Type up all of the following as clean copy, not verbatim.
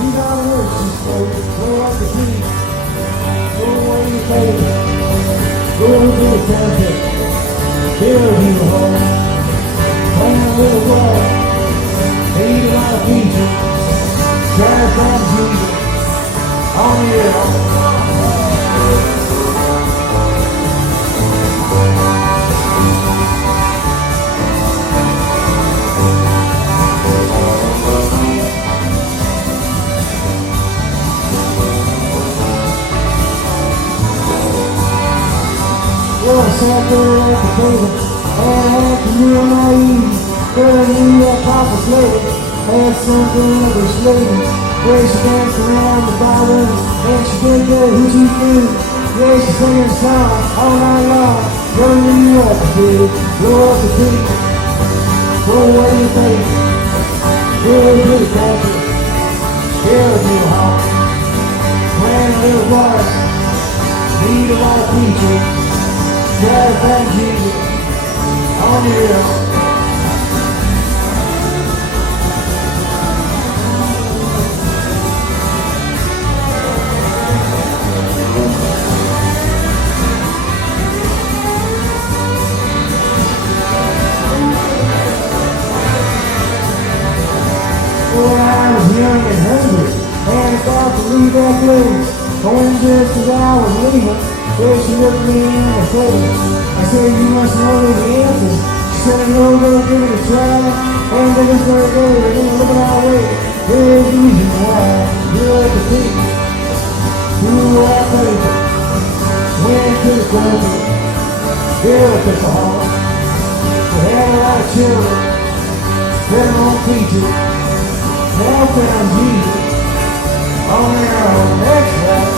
He's on the earth, she said, go up the tree. Go away your face. Go to the temple. Build you a home. Plant a little well. Feed a lot of people. Try to find Jesus. On the earth. Well, I sat there at the table, and I had to real naive. Girl knew that Papa's lady had something of her slaving. Where she danced around the ballroom, and she did that hoochie too. Yeah, she sang a song all night long. Girl knew what to do, blow up the beat, throw away your face. Girl to the country, girl to the home. Plant a little water, need a lot of preachers. Try to find Jesus on your own. Well, I was young and hungry, and I thought to leave that place. Going just as I was leaving. Well, she looked me in the face. I said, you must know the answer. She said, no, go give it a try. And they just started going, and look at our way. There's the reason why. You're at the peak. Through our paper. Went to the country. Built us a home. We had a lot of children. Better on preachers. Now found Jesus. On their own. That's right.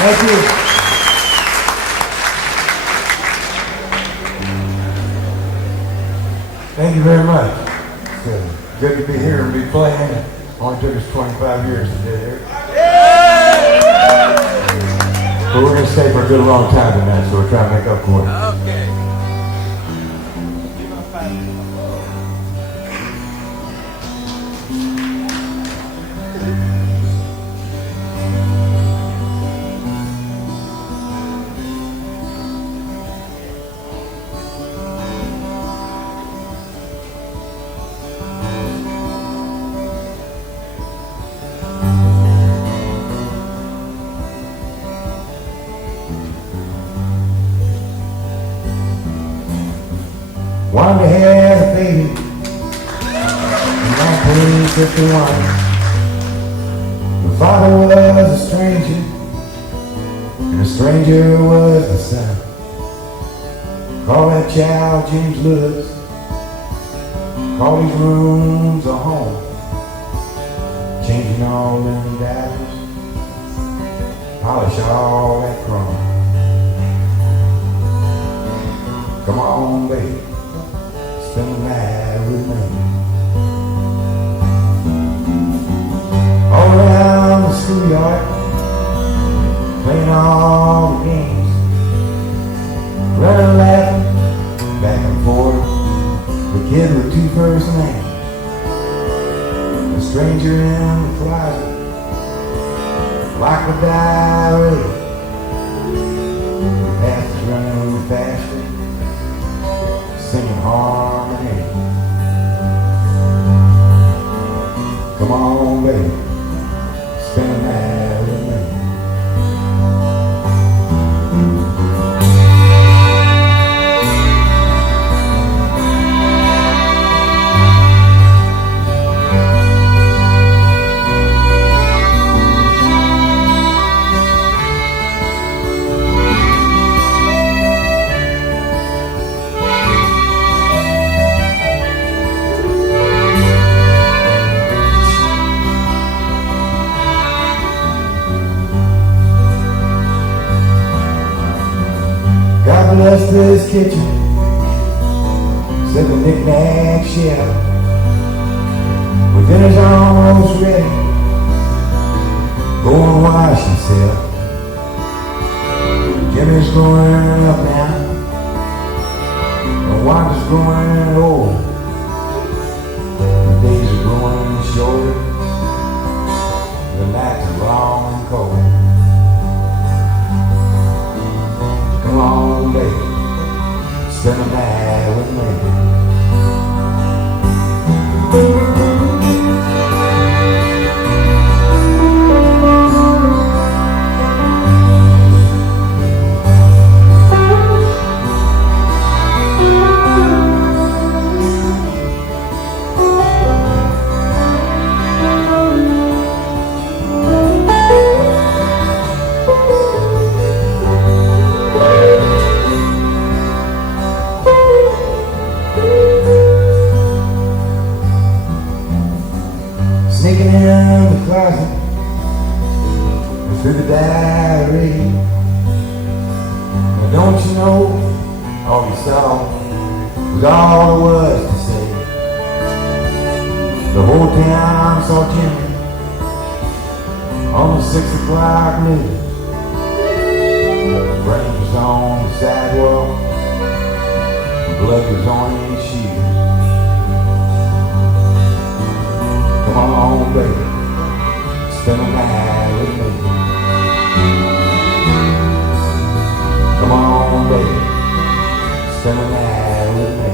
Thank you. Thank you very much. It's good to be here and be playing. It only took us 25 years to do it. But we're going to stay for a good long time tonight, so we're trying to make up for it. Okay. Wanda had a baby in 1951. The father was a stranger, and the stranger was the son. Call that child James Lewis. Call these rooms a home. Changing all them diapers, polish all that chrome. Come on, baby. Spend the night with me. All around the schoolyard, playing all the games, running, laughing, back and forth. The kid with two first names. The stranger in the closet, like a diary. The past is running faster, singing harmony. Come on, baby, spend a night with me. kitchen, said the knick-knack chef. Well, dinner's almost ready. Go and wash yourself. Jimmy's growing up now. The wife is growing old. The days are growing shorter. The nights are long and cold. Come on, baby, spend the night with me. Sneaking in the closet and through the diary. Now don't you know, all you saw was all there was to say. The whole town saw Jimmy on the 6 o'clock news. The brain was on the sidewalk, blood was on his shoes. Come on, baby, spend the night with me. Come on, baby, spend the night with me.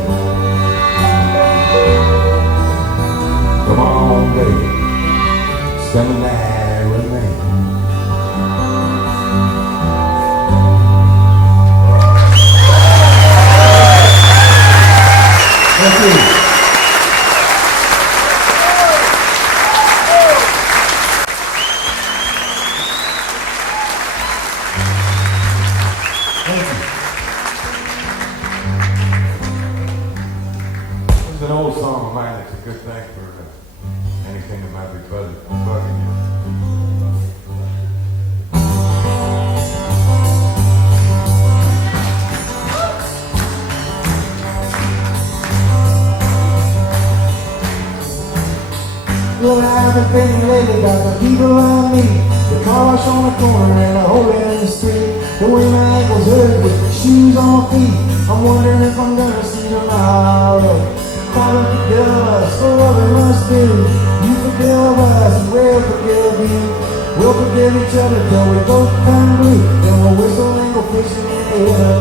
Come on, baby, spend the night with me. Thank you. An old song of mine that's a good thing for anything that might be bugging you. Well, I've been thinking lately about the people around me, the car wash on the corner and the hole in the street, the way my ankles hurt with the shoes on my feet. I'm wondering if I'm gonna see tomorrow. Father, forgive us for what we must do. You forgive us and we'll forgive you. We'll forgive each other till we both turn blue. Then we'll whistle and go fishing in the air.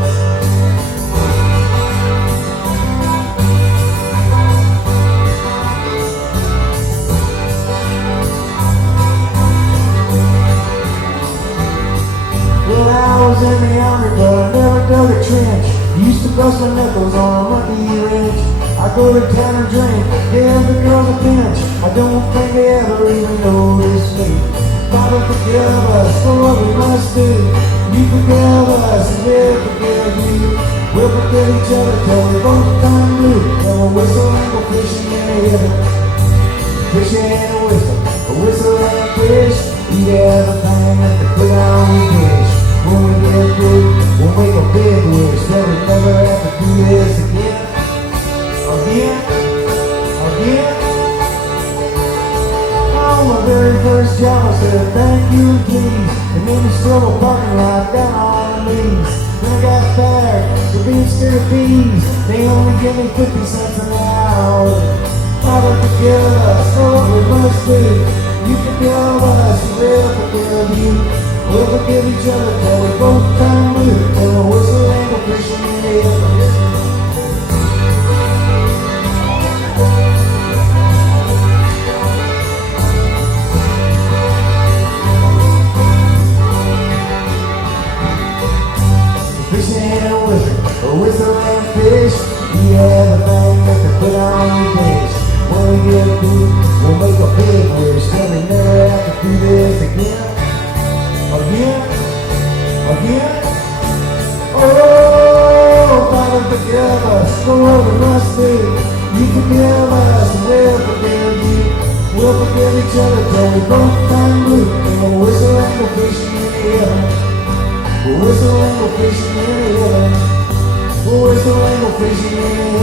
Well, I was in the army, but I never dug a trench. Used to bust my knuckles on a monkey wrench. I go to town and drink, give the girls a pinch. I don't think they ever even notice me. Father, forgive us for what we must do. You forgive us and we'll forgive you. We'll forgive each other till we both turn blue. Then we'll whistle and go fishing in the river. Fishing and a whistle and a fish. Eat everything that they put on the dish. When we get through, we'll make a big wish that we never have to do this again. Again. On my very first job, I said thank you and please, and then the struggle parking lot down on the knees. Then I got fired for being scared of bees. They only give me 50 cents an hour. Father, forgive us for what we must do. You forgive us and we'll forgive you. We'll forgive each other till we both turn blue. And we'll whistle and go fishing in the air. A whistle and fish, eat everything that they put on your dish. When we get through, we'll make a big wish that we never have to do this again. Again. Oh, Father, forgive us for what we must do. You forgive us and we'll forgive you. We'll forgive each other till we both turn blue. And we'll whistle and go fishing in the river. We'll whistle and go fishing in the river. Oh, it's a little fishing in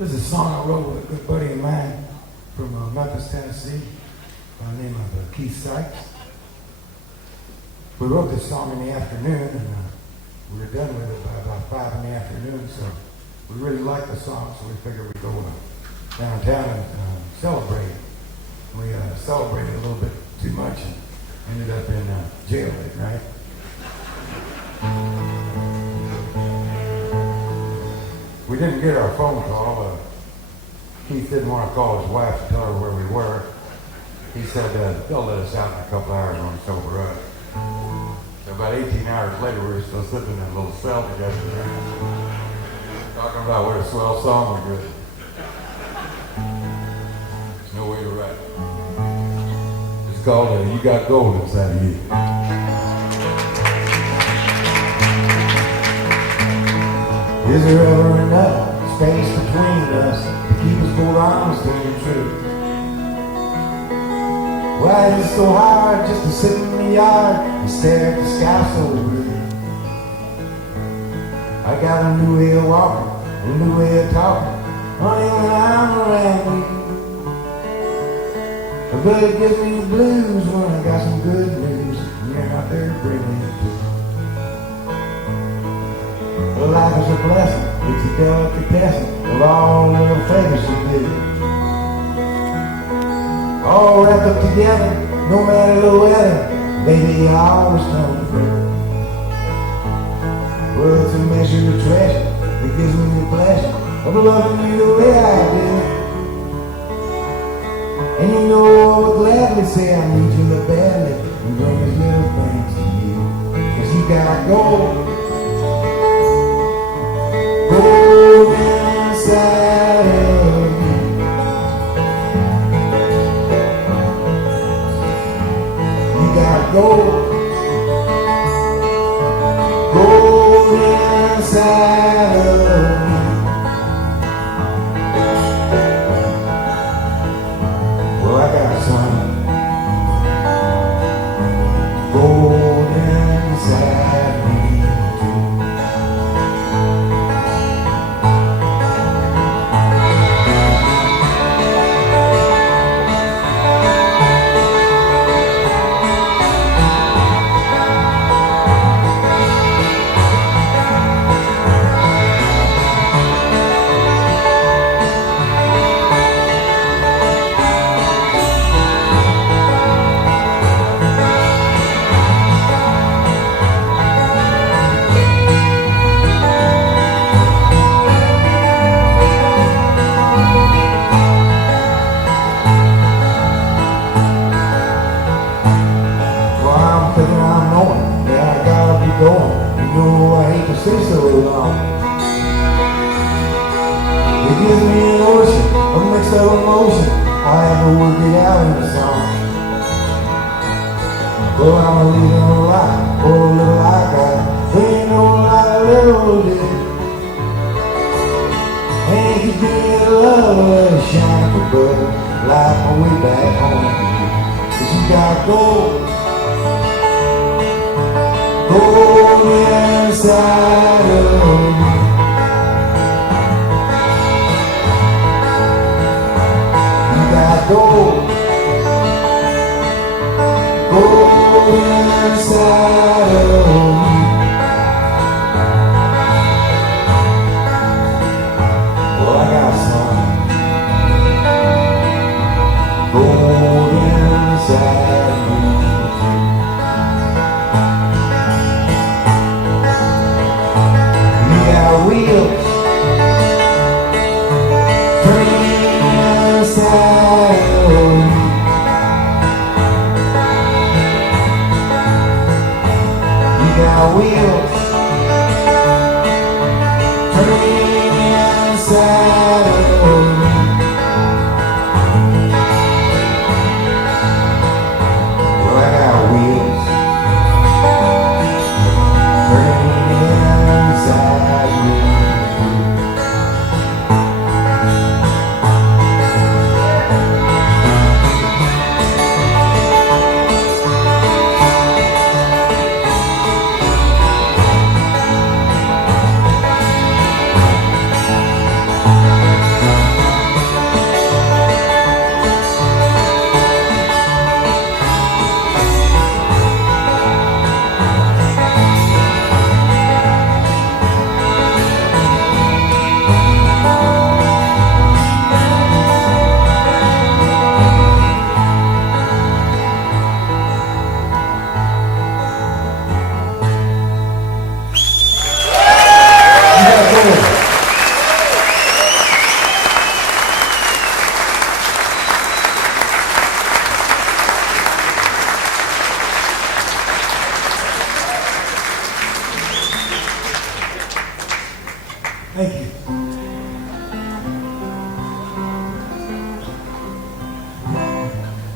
This is a song I wrote with a good buddy of mine from Memphis, Tennessee, by the name of Keith Sykes. We wrote this song in the afternoon, and we were done with it by about 5 in the afternoon, so we really liked the song, so we figured we'd go downtown and celebrate. We celebrated a little bit too much and ended up in jail that night. We didn't get our phone call. Keith didn't want to call his wife to tell her where we were. He said they'll let us out in a couple hours when we sober up. So about 18 hours later, we were still sitting in that little cell together, talking about what a swell song we wrote. There's no way to write it. It's called You Got Gold Inside of You. Is there ever enough space between us to keep us both honest and true? Why is it so hard just to sit in the yard and stare at the sky so blue? I got a new way of walking, a new way of talking, honey, when I'm around you. But it gives me the blues when I got some good news and you're not there bringing it to. Well, life is a blessing, it's a delicatessen of all little favors you do. All wrapped up together, no matter the weather, baby, you always come through. Well, it's a measure of treasure that gives me the pleasure of loving you the way I do. And you know I would gladly say I need you the badly and bring these little things to you. 'Cause you got gold inside of me. You got gold inside of me. Well, I got some gold inside me too. Say so long. It gives me an ocean, a mix of emotion. I have to work it out in the song. Well, I'm living a lie, or a little I got. There ain't no lie, little did. Ain't you doing love, let it shine up above, light my way back home to you. 'Cause you got gold inside of me. You got gold inside of me. Well, I got some gold inside of me. Wheels turning inside of me.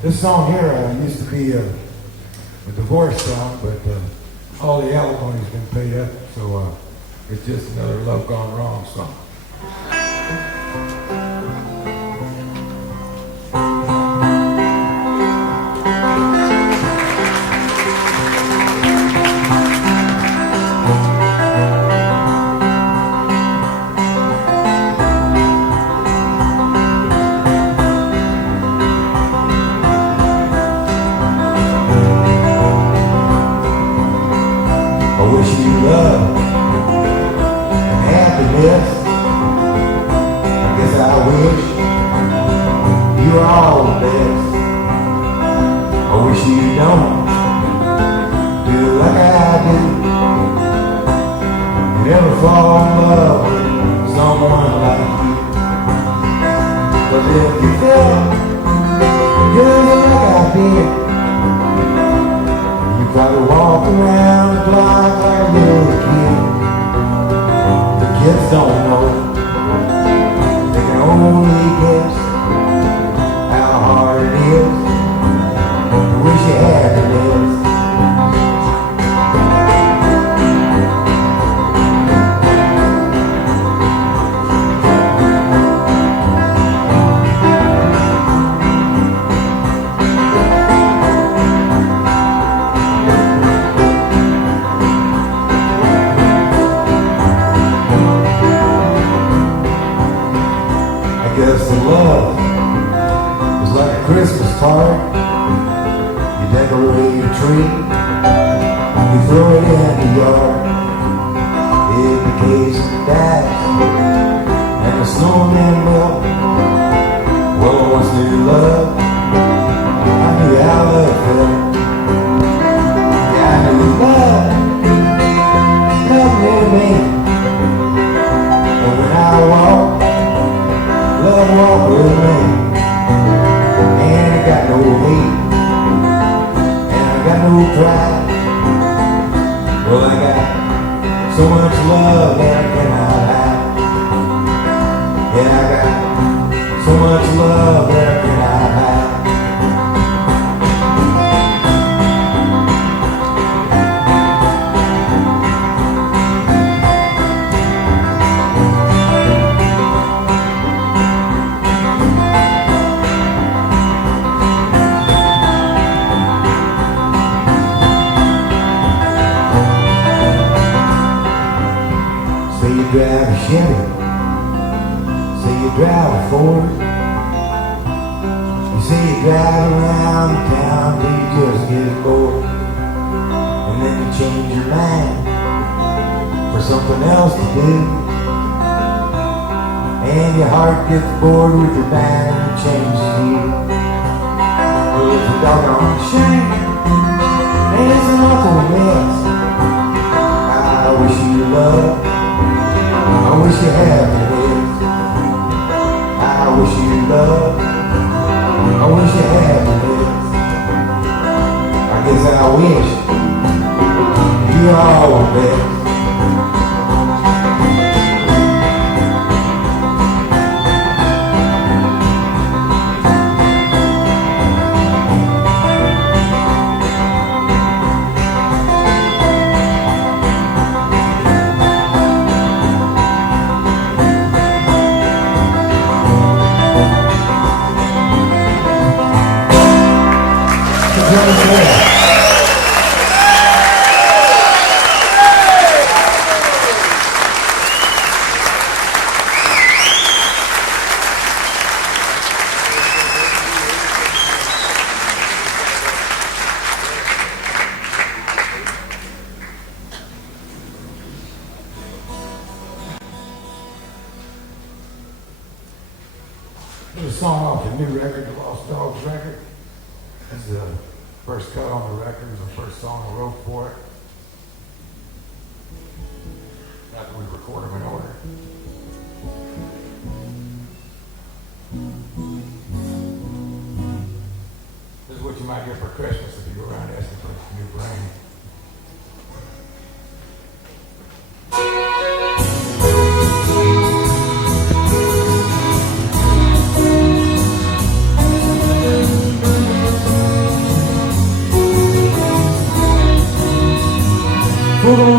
This song here used to be a divorce song, but all the alimony's been paid up, so it's just another love gone wrong song.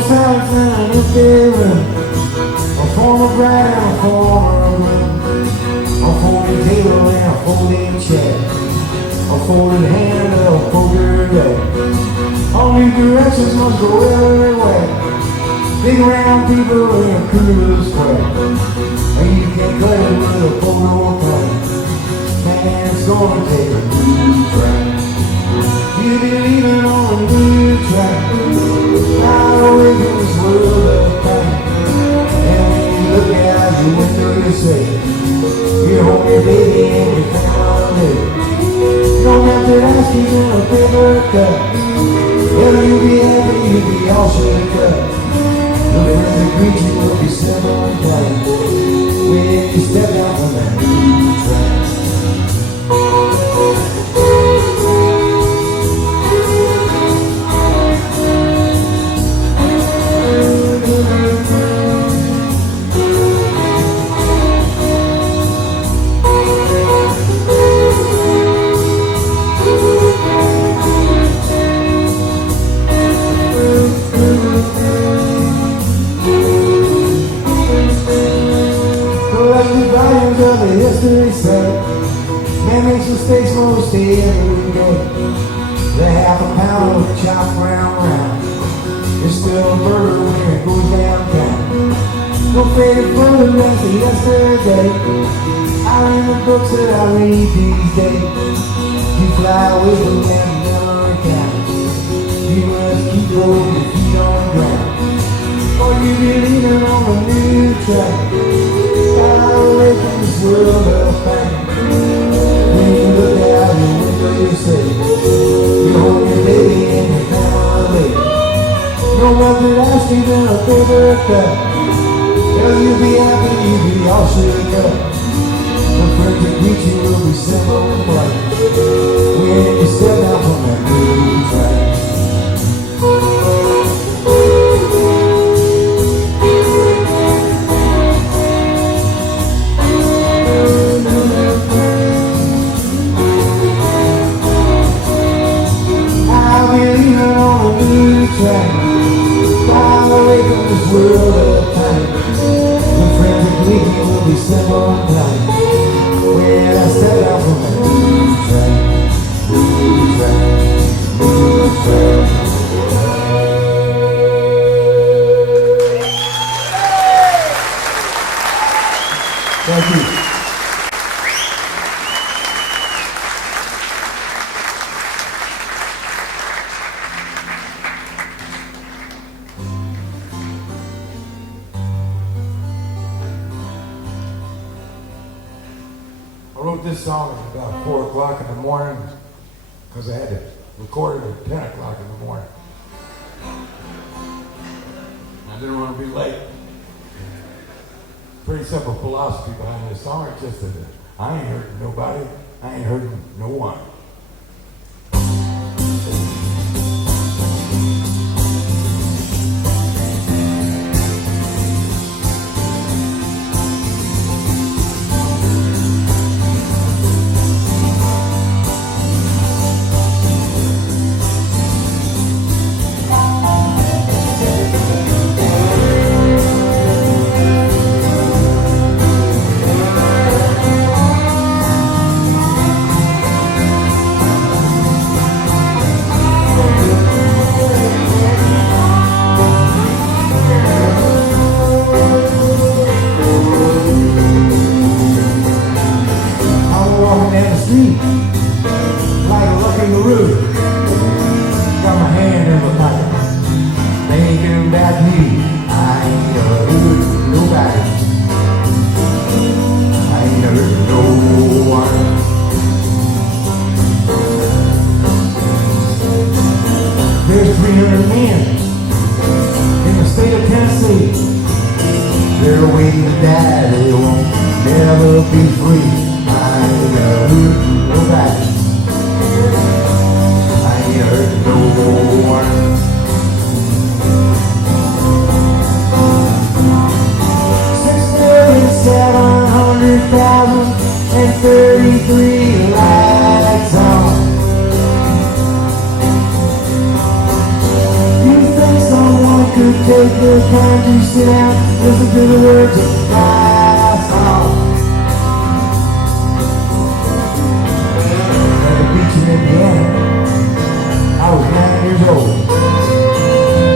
silence in an empty room. A former bride and a former room. A folding table and a folding chair. A folded hand and a folded leg. All new directions must go everywhere. Big round people in a cooler square. And you can't cut it with a photo plane. Man, it's gonna take a new track. You be leaving on a new track. Out away from this world of pain. And when you look out your window, you say, you hold your baby and you family. You don't have to ask you in a paper cut. If you be happy, you be all shit cut. The friends that greet you will be simple and plain. When you step down from that new track. Of the history set. Man makes mistakes most every day. The half a pound of chopped round. It's still a burger when it goes downtown. No faded further than the yesterday. Out in the books that I read these days. You fly away from that never count. You must keep your feet on the ground. Or you be leaving on a new track. Away from this world of pain. When you look out your window, you say, you hold your baby and your family. No method asking than a paper cut. Hell, you be happy, you be all shook up. The friends that greet you will be simple and plain. When you step out from that new track. Fly away from this world of pain. The friends that greet you will be simple and plain. When I step out from that new track, new track, new track. Thank you. This song at about 4 o'clock in the morning because I had to record it at 10 o'clock in the morning. I didn't want to be late. Pretty simple philosophy behind this song. It's just that I ain't hurting nobody. I ain't hurting no one. Take take the time to sit down, listen to the words of my song. At the beach in Indiana, I was 9 years old.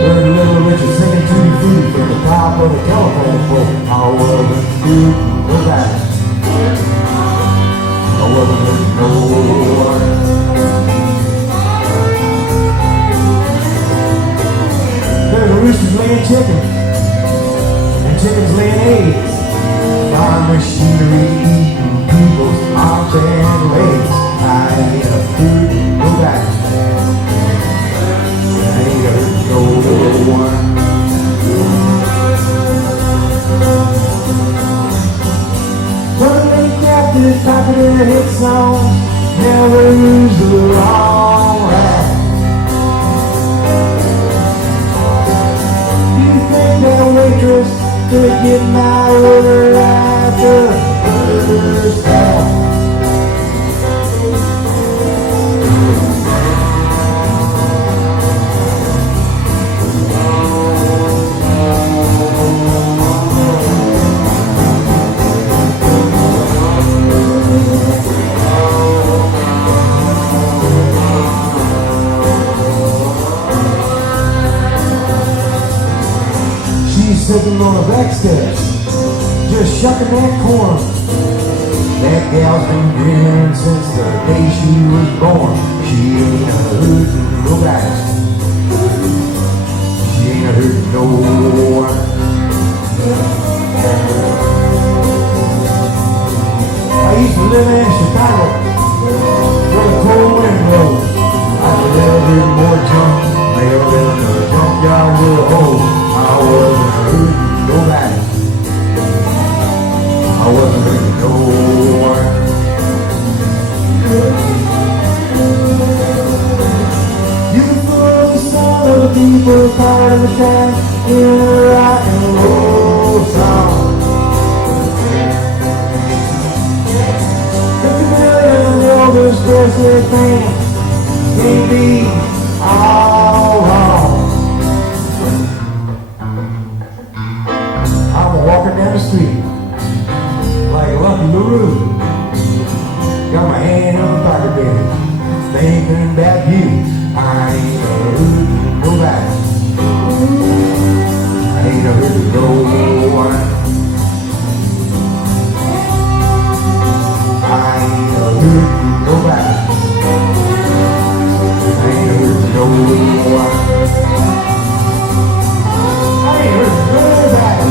Heard a little Richard singing Tutti Frutti from the top of the telephone pole. I wasn't good, no bad. I wasn't with no one. There's a roosters laying chickens, and chickens laying eggs. Farm machinery eating people's arms and legs. I ain't a food, no bad. I ain't a no one. Suddenly captive, top of their hit songs, never use the wrong rap. You think that waitress could get my order at the first stop? Sitting on the back steps, just shucking that corn. That gal's been grinning since the day she was born. She ain't a hurtin' nobody. She ain't a hurtin' no one. I used to live in Chicago, where the cold wind blows. I could never more junk, nailed in a junkyard with a hole. I wasn't hurting nobody. I wasn't hurting no one. You can focus on other people part of the time in a rock and roll song. 50 million Elvis Presley fans can't be all wrong. Walking down the street like a lucky LaRue. Got my hand on the pocket, baby, thinking about you. I ain't a hurtin' nobody. I ain't a hurtin' no one. I ain't a hurtin' nobody. I ain't a hurtin' no one. I ain't hurtin' nobody.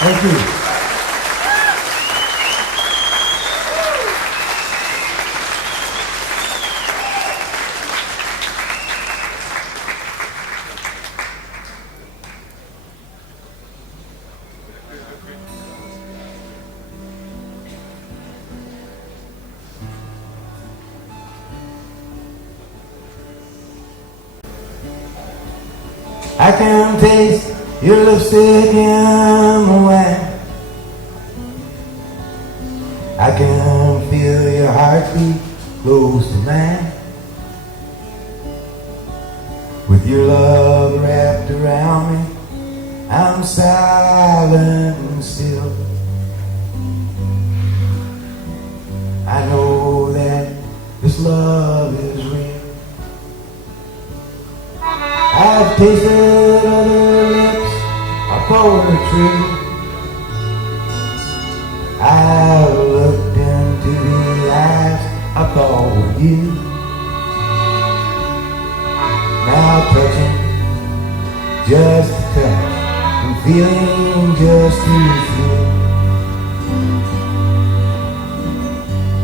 Thank you. I can taste your lipstick in the wine. I can feel your heartbeat close to mine. With your love wrapped around me, I'm silent and still. I know that this love is real. tasted other lips of poetry. I looked into the eyes I thought were you. Now touching, just a touch, and feeling just too few.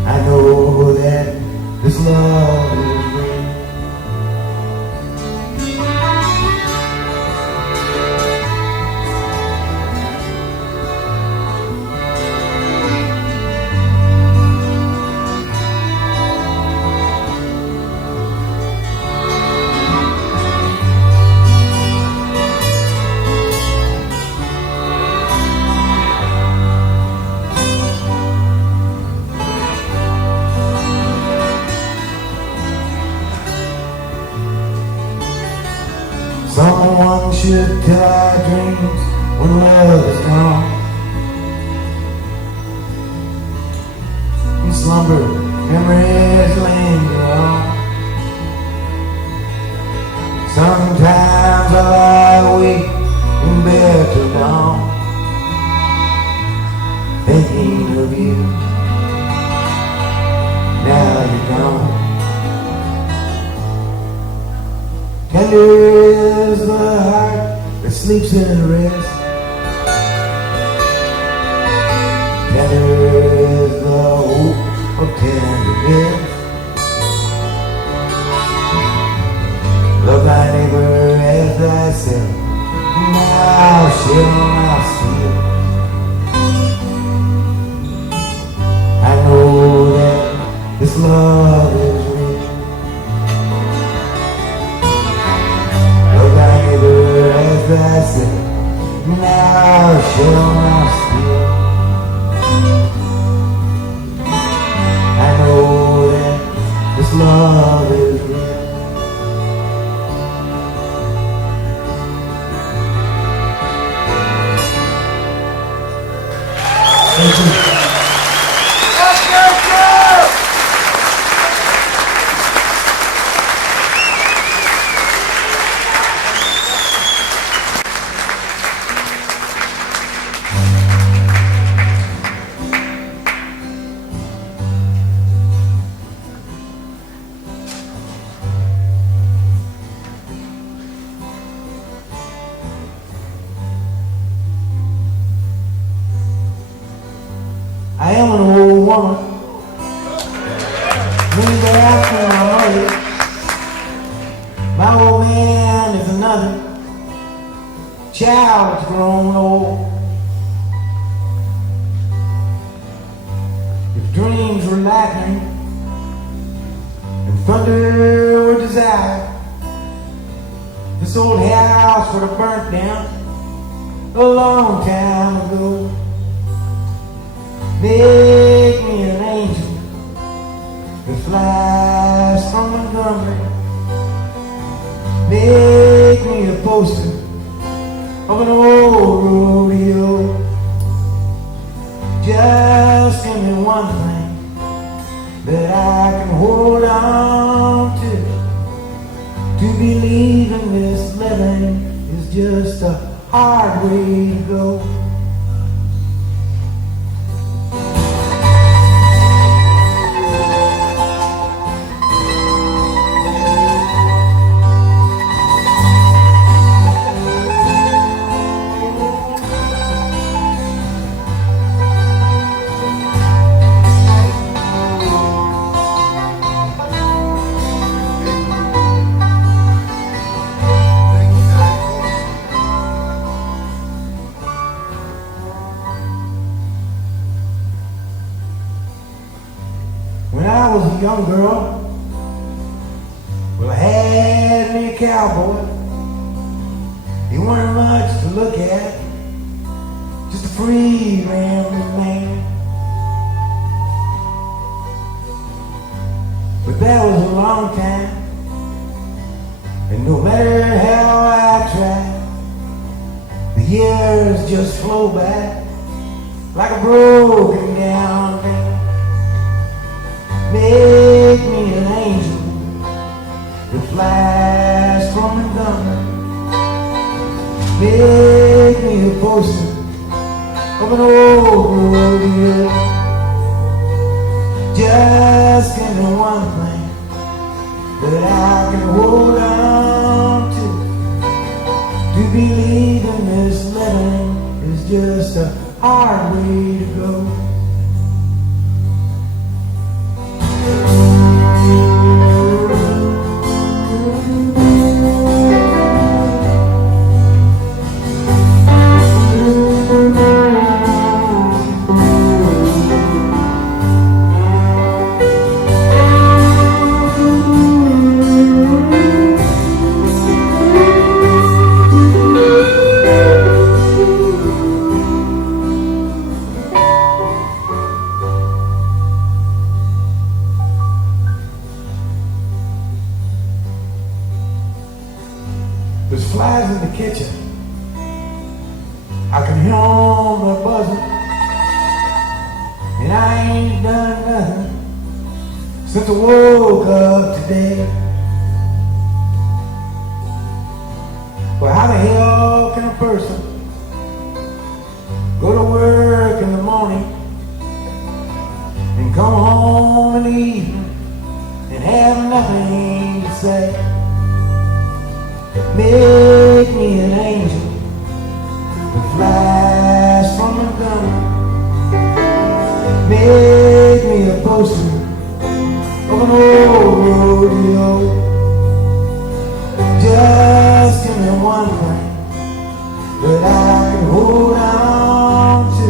I know that this love is real. Someone should tell our dreams when love is gone. In slumber, memories linger on. Sometimes I wait in bed till dawn, thinking of you. Now you're gone. Tender is the heart that sleeps in rest. Tender is the hope of tenderness. Love thy neighbor as thyself. Now shall I see it. I know that this love is real. As I said, now shall I still. I know that this love is real. Thank you. I am an old woman, many back from my mother. My old man is another child that's grown old. If dreams were lightning and thunder were desire, this old house would have burnt down a long time ago. Make me an angel that flies from Montgomery. Make me a poster of an old rodeo. Just give me one thing that I can hold on to. To believe in this living is just a hard way to go. When I was a young girl, well, I had me a cowboy. He weren't much to look at, just a free rambling man. But that was a long time, and no matter how I tried, the years just flow by like a broken down thing. Make me an angel that flies from Montgomery. poster of an old rodeo. Just give me one thing that I can hold on to. To believe in this living is just a hard way to go. There's flies in the kitchen. I can hear them buzzing. And I ain't done nothing since I woke up today. Well, how the hell can a person go to work in the morning and come home in the evening and have nothing to say? Make me an angel that flies from Montgomery. Make me a poster of an old rodeo. Just give me one thing that I can hold on to.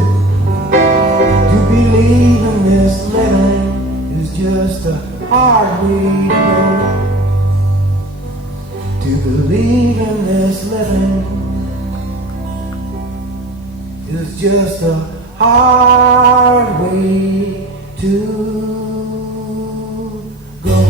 To believe in this living is just a hard way to go. To believe in this living is just a hard way to go.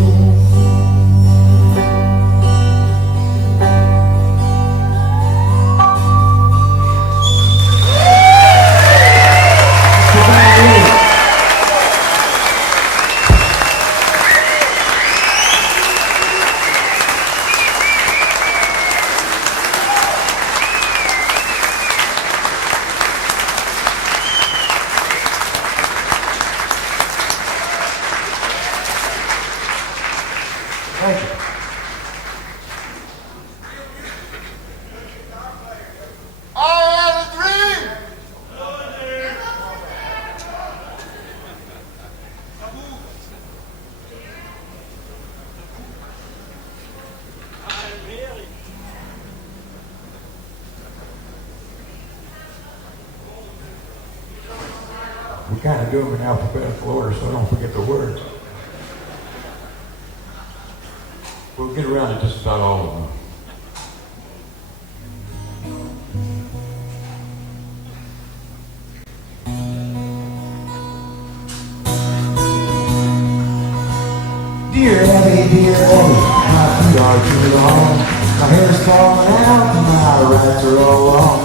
Thank you. I had a dream. We kind of do them in alphabetical order so I don't forget the words. We'll get around to just about all of them. Dear Abby, my feet are too long. My hair's falling out and my rights are all wrong.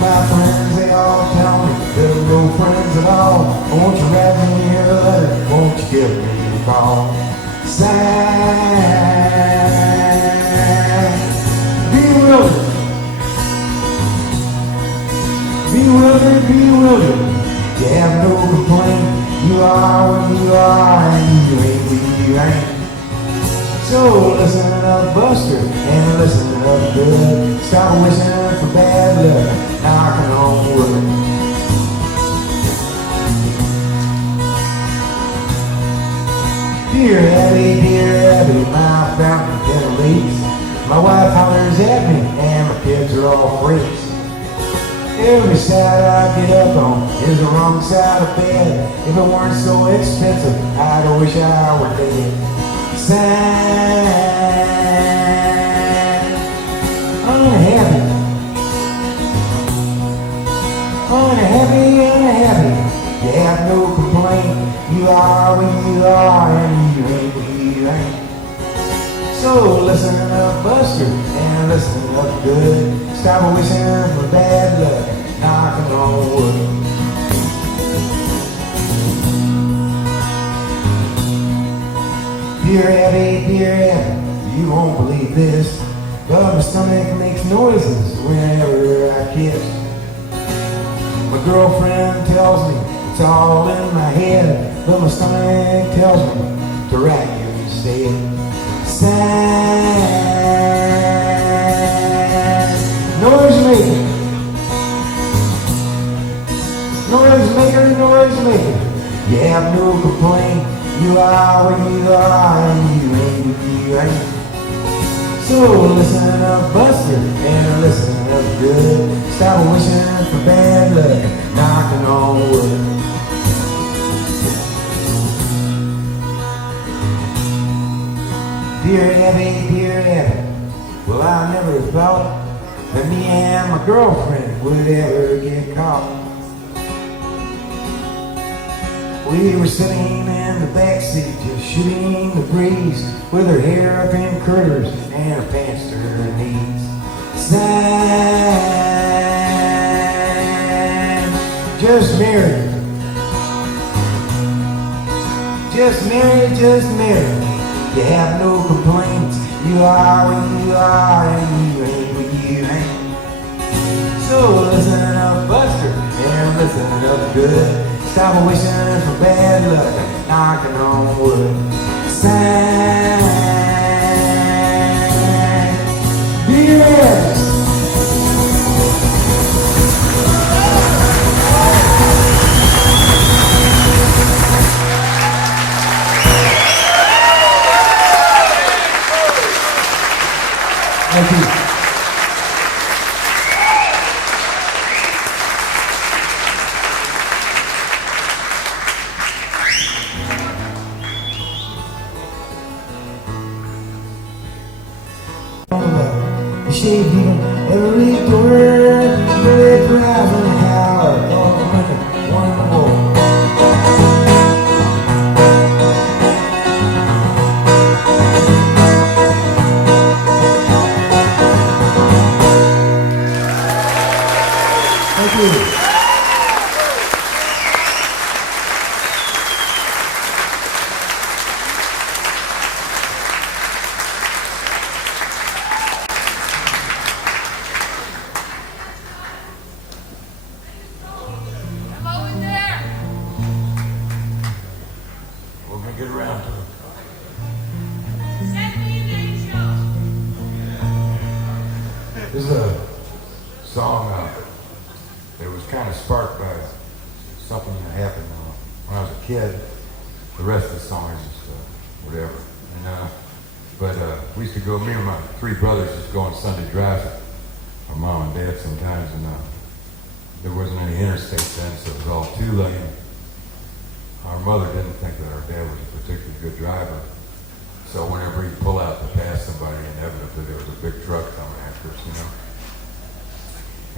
My friends, they all tell me they're no friends at all. Won't you write me a letter? Won't you give me a call? Sad, bewildered, bewildered. You have no complaint. You are what you are, and you ain't what you ain't. So listen up, Buster, and listen up good. Stop wishing for bad luck, knocking on wood. Dear Abby, my fountain pen leaks. My wife hollers at me, and my kids are all freaks. Every side I get up on is the wrong side of bed. If it weren't so expensive, I'd wish I were dead. Sad, unhappy. You have no complaint. You are what you are, and you ain't what you ain't. So listen up, Buster, and listen up good. Stop wishing for bad luck, knocking on wood. Dear Abby, you won't believe this, but my stomach makes noises whenever I kiss. girlfriend tells me it's all in my head, but my stomach tells me to write you instead. Sad noise maker, noise maker, noise maker. You have no complaint. You are what you are, and you ain't what you ain't. So listen up, Buster, and listen up good. Stop wishing for bad luck and knocking on wood. Dear Abby, well, I never thought that me and my girlfriend would ever get caught. We were sitting in the backseat just shooting the breeze with her hair up in curlers and her pants to her knees. Sad, just married. Just married, just married. You have no complaints. You are what you are, and you ain't what you ain't. So listen up, Buster, and listen up good. Stop wishing for bad luck and knocking on wood. Sad, dear Abby. Thank you. Shaved even every word, very proud and Howard, one more. Thank you. Get around to it. This is a song that was kind of sparked by something that happened when I was a kid. The rest of the song is just whatever. And, but we used to go, me and my three brothers used to go on Sunday drives with my mom and dad sometimes, and there wasn't any interstate then, so it was all two-lane. Our mother didn't think that our dad was a particularly good driver, so whenever he'd pull out to pass somebody, inevitably there was a big truck coming after us, you know.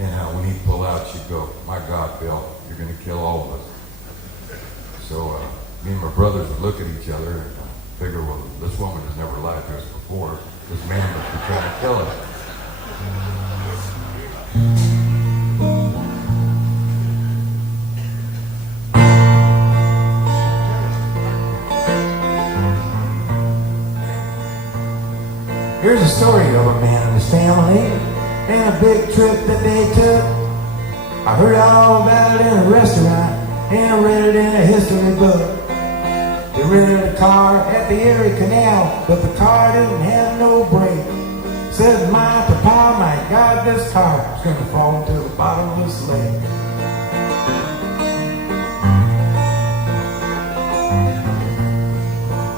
And when he'd pull out, she'd go, "My God, Bill, you're going to kill all of us." So me and my brothers would look at each other and figure, well, this woman has never lied to us before. This man must be trying to kill us. Here's a story of a man and his family and a big trip that they took. I heard all about it in a restaurant and read it in a history book. They rented a car at the Erie Canal, but the car didn't have no brake. Said my papa, my God, this car is going to fall into the bottomless lake.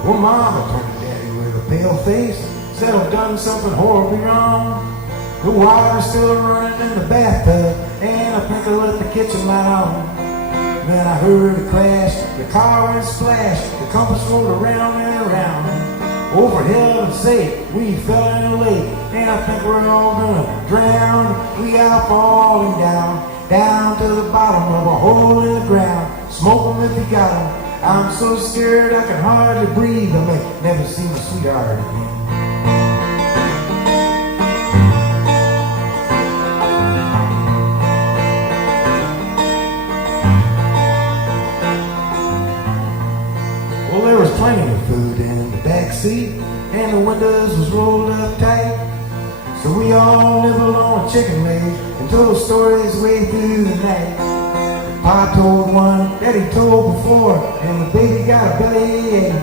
Well, Mama turned to Daddy with a pale face. Said I've done something horribly wrong. The water's still running in the bathtub, and I think I left the kitchen light on. Then I heard a crash, the car went splash, the compass rolled around and around. Over heaven's sake, we fell in a lake, and I think we're all gonna drown. We are falling down, down to the bottom of a hole in the ground. Smoke 'em if you got 'em. I'm so scared I can hardly breathe. I may never see my sweetheart again. Well, there was plenty of food in the back seat, and the windows was rolled up tight. So we all nibbled on chicken legs and told stories way through the night. Pa told one that he told before, and the baby got a bellyache.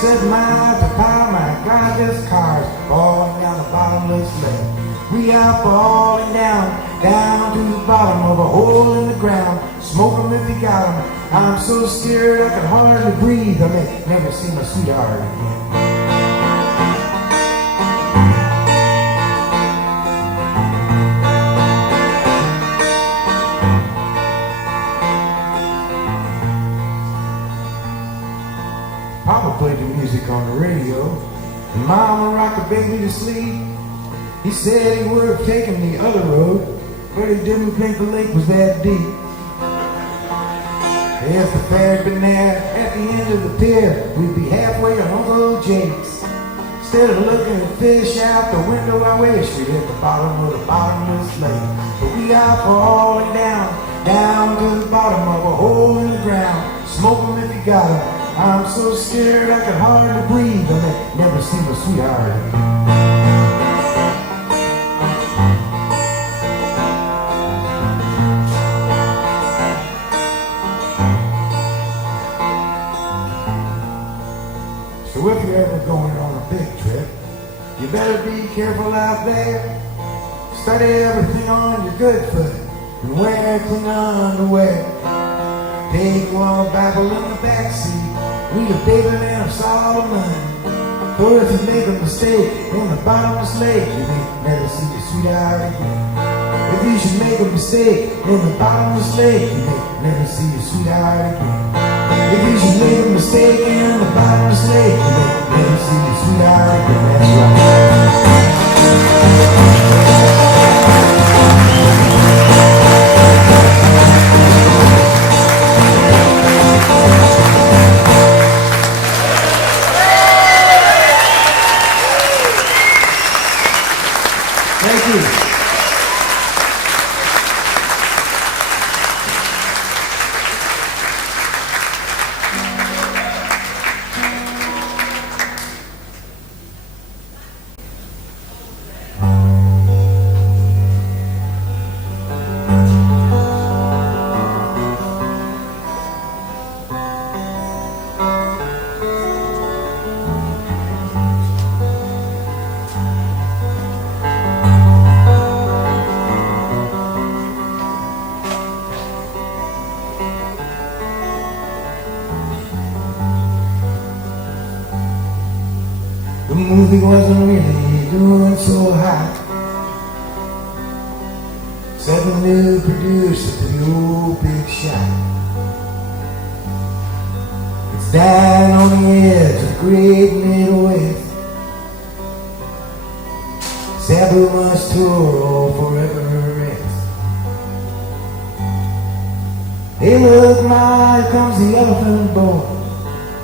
Said my papa, my God, this car's falling down the bottomless lake. We are falling down, down to the bottom of a hole in the ground. Smoke 'em if you got 'em. I'm so scared I can hardly breathe. I may never see my sweetheart again. Papa played the music on the radio, and Mama rocked the baby to sleep. He said he would have taken the other road, but he didn't think the lake was that deep. If the fair had been there at the end of the pier, we'd be halfway to Uncle Jake's. Instead of looking at fish out the window, I wish we'd hit the bottom of the bottomless lake. But we are falling down, down to the bottom of a hole in the ground. Smoke 'em if you got 'em. I'm so scared I can hardly breathe. I may never see my sweetheart again. So if you're ever going on a big trip, you better be careful out there. Study everything on your good foot and wear clean underwear. Take one Bible in the backseat, read a David and a Solomon. For if you make a mistake in the bottomless lake, you may never see your sweetheart again. If you should make a mistake in the bottomless lake, you may never see your sweetheart again. If you should make a mistake in the bottomless lake, you may never see your sweetheart again. That's right. Thank you. The movie wasn't really doing so hot. Said the new producer to the old big shot. It's dying on the edge of the great Midwest. Sabu must tour or forever rest. Hey look, my, here comes the elephant boy,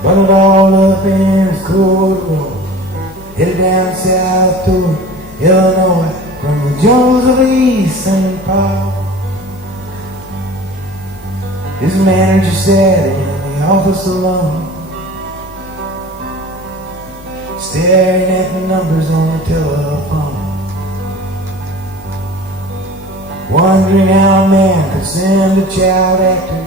bundled all up in his cold robe. Headed down south toward Illinois, from the jungles of East St. Paul. His manager sat in the office alone, staring at the numbers on the telephone, wondering how a man could send a child actor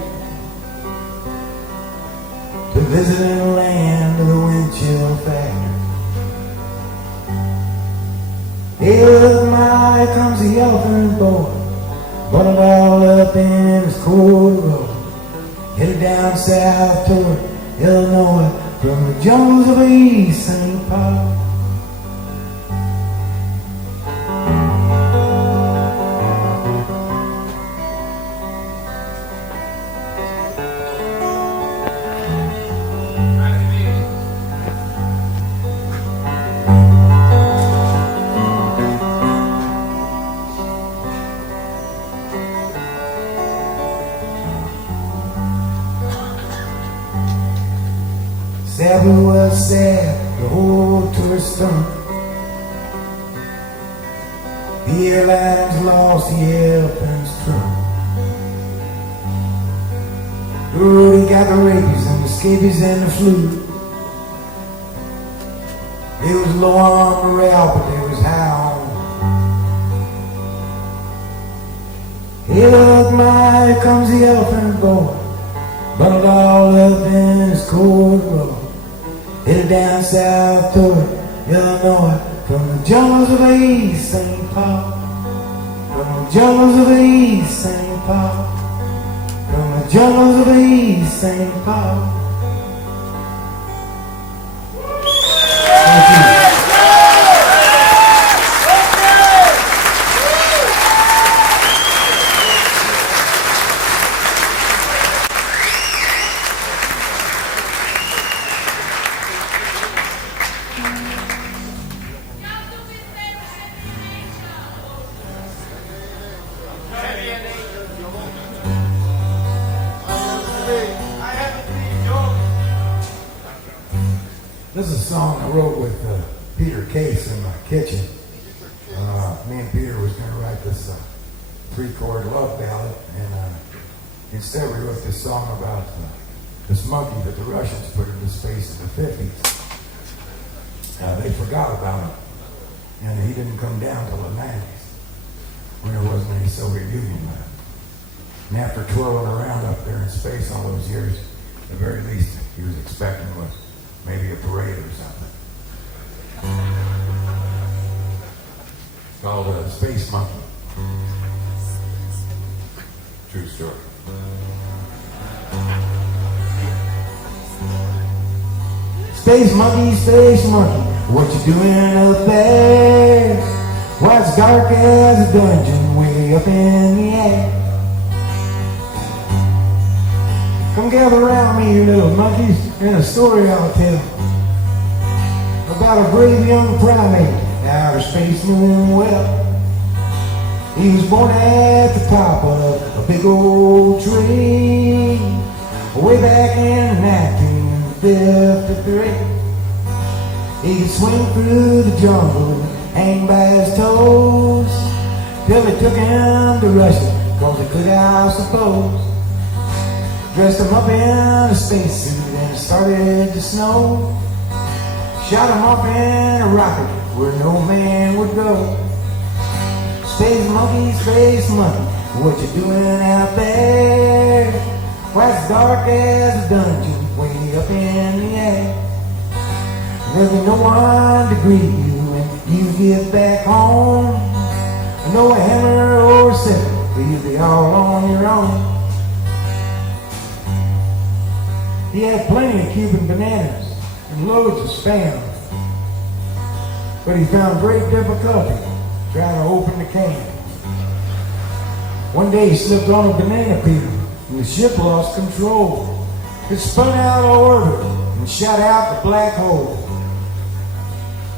to visit in the land of the wind chill factory. Hey look, my, here comes the elephant boy, bundled all up in his cold robe. Headed down south toward Illinois, from the jungles of East St. Paul. Sabu was sad, the whole tour stunk. The airlines lost the elephant's trunk. The roadie got the rabies and the scabies and the flu. They was low on morale, but they was high on. Hey, look, my, here comes the elephant boy, bundled all up in his corduroy, headed down south toward Illinois, from the jungles of East St. Paul, from the jungles of East St. Paul, from the jungles of East St. Paul. Thank you. This is a song I wrote with Peter Case in my kitchen. Me and Peter was going to write this 3-chord love ballad, and instead we wrote this song about this monkey that the Russians put into space in the 50s. They forgot about him, and he didn't come down till the 90s, when there wasn't any Soviet Union left. And after twirling around up there in space all those years, the very least he was expecting was maybe a parade or something. It's called Space Monkey. True story. Space monkey, what you doing up there? Why it's dark as a dungeon way up in the air? Come gather around me, you little monkeys, and a story I'll tell about a brave young primate out of space moon well. He was born at the top of a big old tree way back in 1953. He could swing through the jungle and hang by his toes till they took him to Russia, cause they could, I suppose. Dressed him up in a spacesuit and it started to snow. Shot him off in a rocket where no man would go. Space monkey, what you doing out there? Why it's dark as a dungeon way up in the air. There'll be no one to greet you when you get back home. No hammer or sickle, for you'll be all on your own. He had plenty of Cuban bananas and loads of spam, but he found great difficulty trying to open the can. One day he slipped on a banana peel and the ship lost control. It spun out of orbit and shot out the black hole.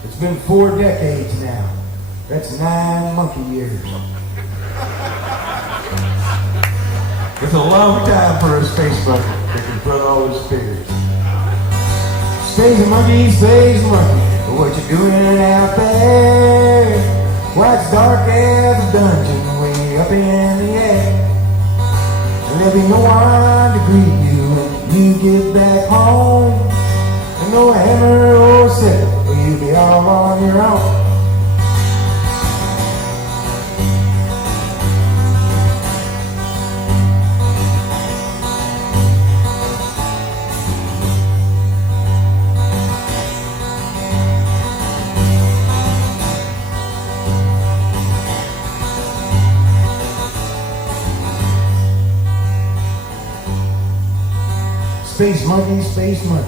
It's been 4 decades now. That's 9 monkey years. It's a long time for a space monkey that can put all his figures. Space monkey, what you doing out there? Why it's dark as a dungeon way up in the air. And there'll be no one to greet you when you get back home. And no hammer or sickle, or you'll be all on your own. Space monkey,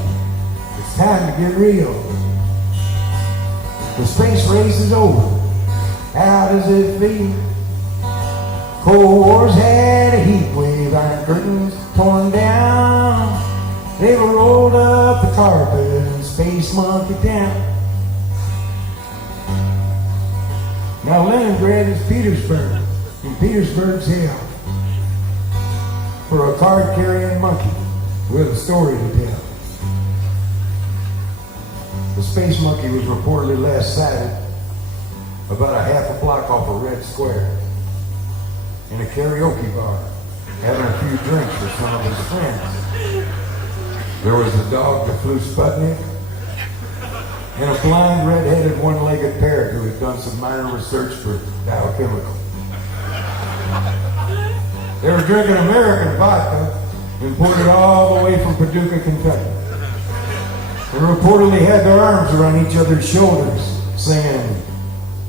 it's time to get real. The space race is over. How does it feel? Cold War's had a heat wave, iron curtains torn down. They were rolled up the carpet in Space Monkey Town. Now Leningrad is Petersburg, and Petersburg's hell for a card-carrying monkey with a story to tell. The space monkey was reportedly last sighted about a half a block off a red square in a karaoke bar, having a few drinks with some of his friends. There was a dog that flew Sputnik, and a blind, red-headed, one-legged parrot who had done some minor research for biochemical. They were drinking American vodka, imported all the way from Paducah, Kentucky. They reportedly had their arms around each other's shoulders, singing,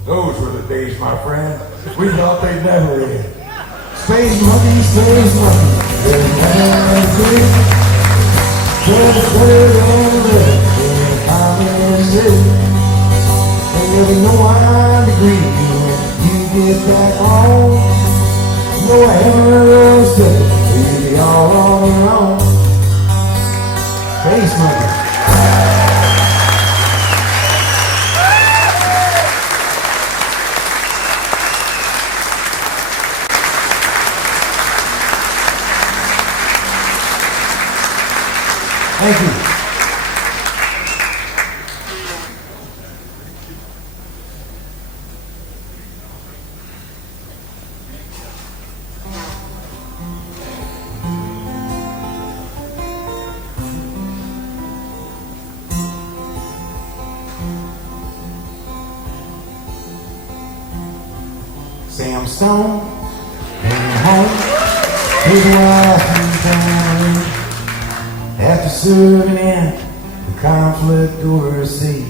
"Those were the days, my friend. We thought they'd never end." Space monkey, space monkey. There's nothing good. Just better than living in a common city. And there'll be no one to greet you when you get back home. No heaven or earth city. You'll be all on your own. Space monkey. Thank you. Sam Stone came home, his wife and family, after serving in the conflict overseas.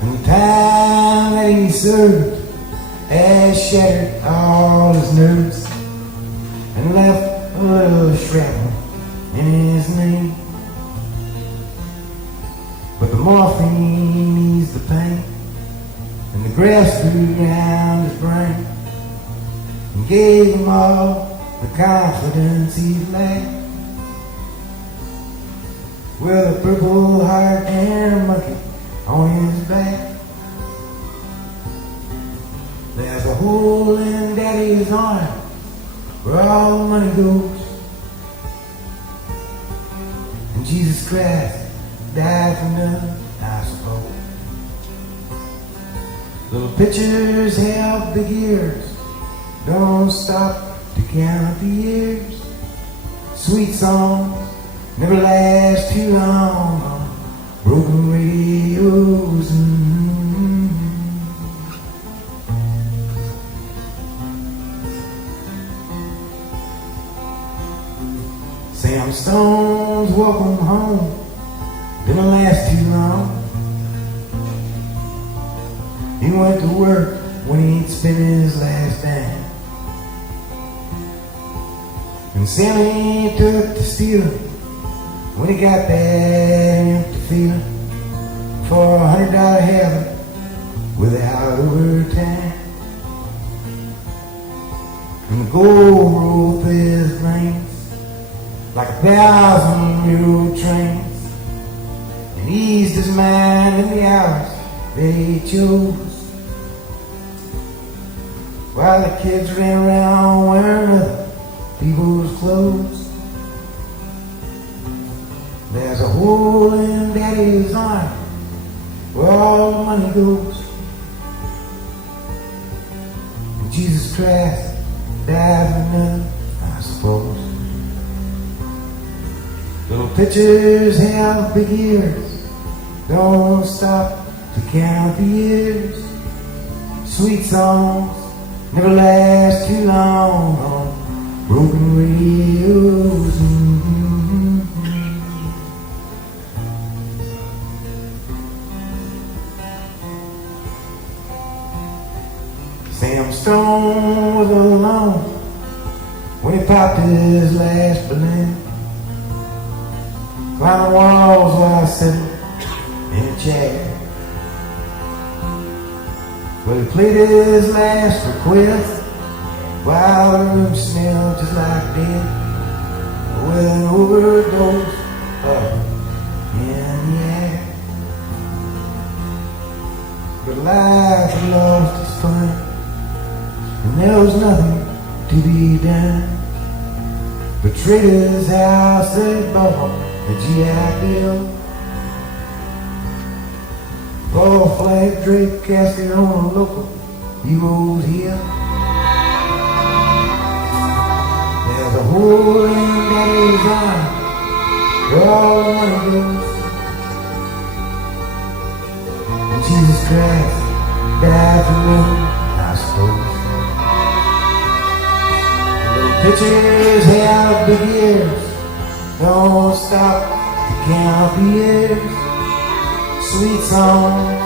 And the time that he served has shattered all his nerves and left a little shrapnel in his knee. But the morphine eased the pain, and the grass grew around his brain and gave him all the confidence he lacked. With a purple heart and a monkey on his back. There's a hole in Daddy's arm where all the money goes. And Jesus Christ died for nothing, I suppose. Little pictures have big ears. Don't stop to count the years. Sweet songs never last too long on broken radios. Sam Stone's welcome home didn't last too long. He went to work when he'd spent his last dime. And Sammy took to stealing when he got that empty feeling for $100 heaven without overtime. And the gold rolled through his veins like 1,000-year-old trains, and eased his mind in the hours that he chose. While the kids ran around wearing other people's clothes. There's a hole in Daddy's arm where all the money goes. And Jesus Christ died for nothing, I suppose. Little pictures have big ears. Don't stop to count the years. Sweet songs never last too long on broken radios. Sam Stone was alone when he popped his last balloon. Climbing walls while sitting in a chair. But he played his last request while the room smelled just like death, with an overdose up in the air. But life had lost its fun, and there was nothing to be done. But Trader's house they bought the GI Bill. Paul flag draped casket on a local hero's hill. There's a hole in Daddy's arm where all the money goes. And Jesus Christ died for nothing, I suppose. Pitchers have big ears, don't stop to count the years. Sweet songs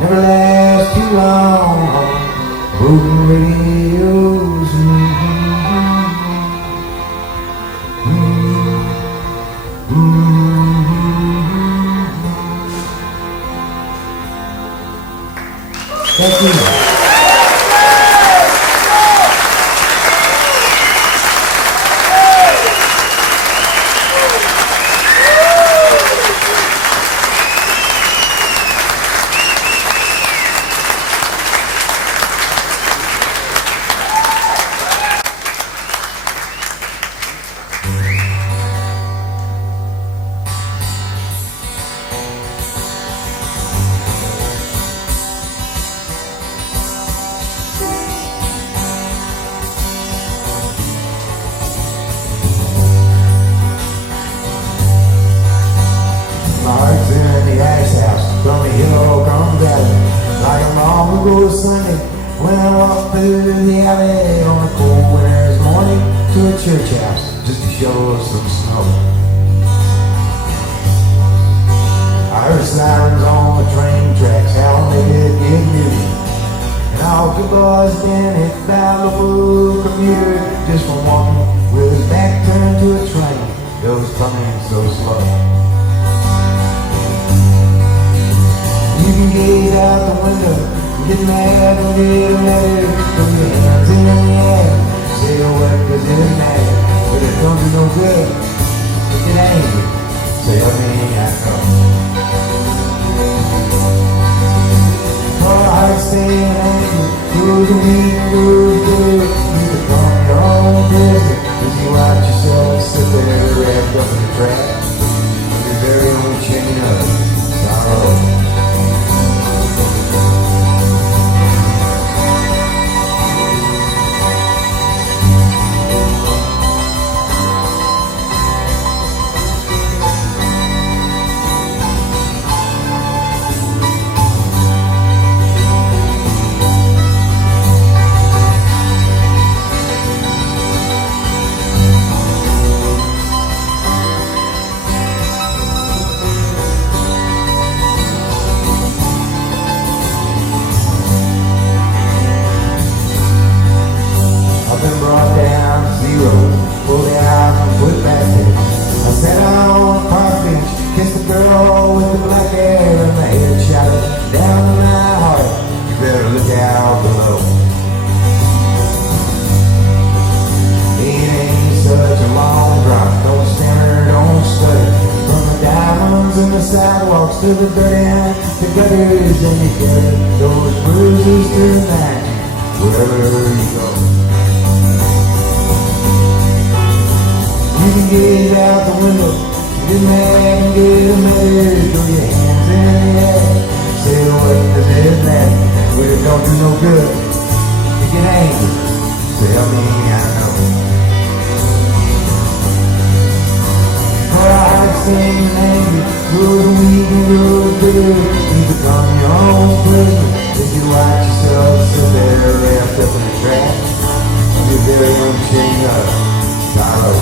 never last too long. Broken radios. Thank you. Sunday, when I walked through the alley on a cold winter's morning to a church house just to shovel some snow. I heard sirens on the train tracks, how they did get music. And all the boys been hit by the blue commuter just from walking with his back turned to a train that was coming so slow. You can gaze out the window, get mad and get mad, put your hands in the air, say what does it matter, but it don't do no good, get angry, say I mean I know. For a heart staying angry, goes a week, goes good, you become your own business, as you watch yourself sit there wrapped up in the trash, your very own chain of sorrow. To the dirt, the gutters and you carry those bruises to match wherever you go. You can get out the window, get mad and get mad, throw your hands in the air, say what does it matter, but it don't do no good, you get angry, say I mean I know. For a heart staying angry, good week and good good, you become your own prisoner if you watch yourself sit there wrapped up in the trash of your very own chain of sorrow.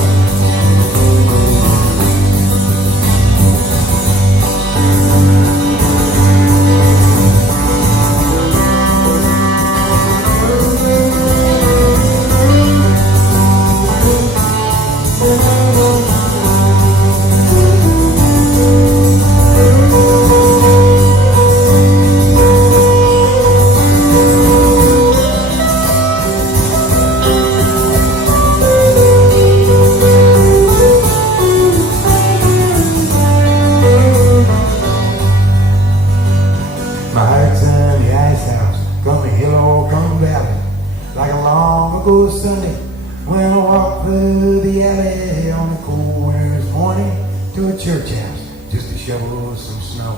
Sunday, when I walked through the alley on a cold winter's morning to a church house just to shovel some snow.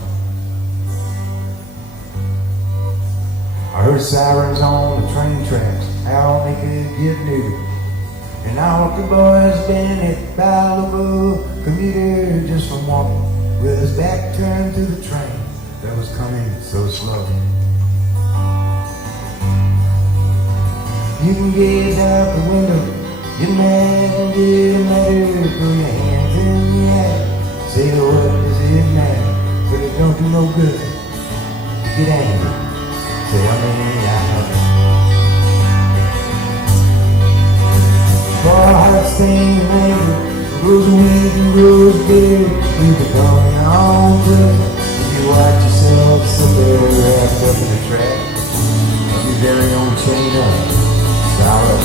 I heard sirens on the train tracks, how they could get neutered. And all the boys been hit by the commuter just from walking with his back turned to the train that was coming so slow. You can gaze out the window, Get mad and get madder, throw your hands in the air. Say what does it matter, but it don't do no good. Get angry, say I mean I. For heart-stained anger, grows weak and grows bitter. You become your own brother. You watch yourself sit there wrapped up in a trap of your very own chain of sorrow.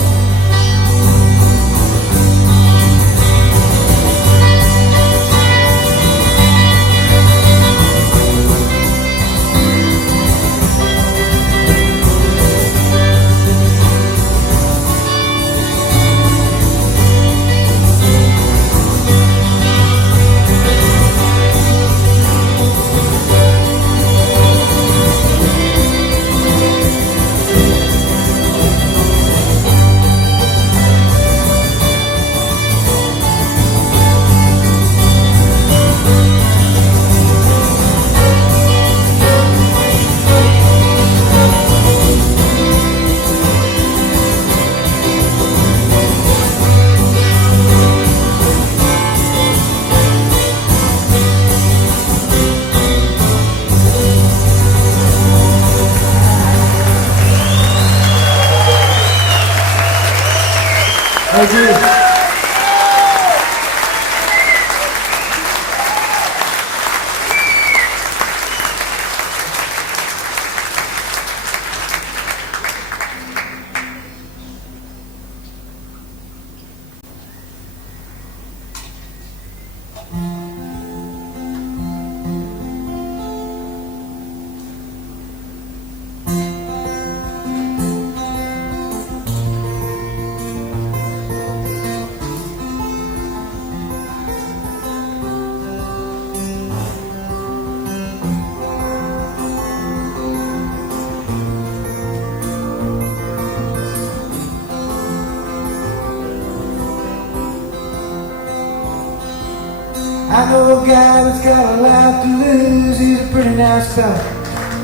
I know a guy that's got a lot to lose. He's a pretty nice fella,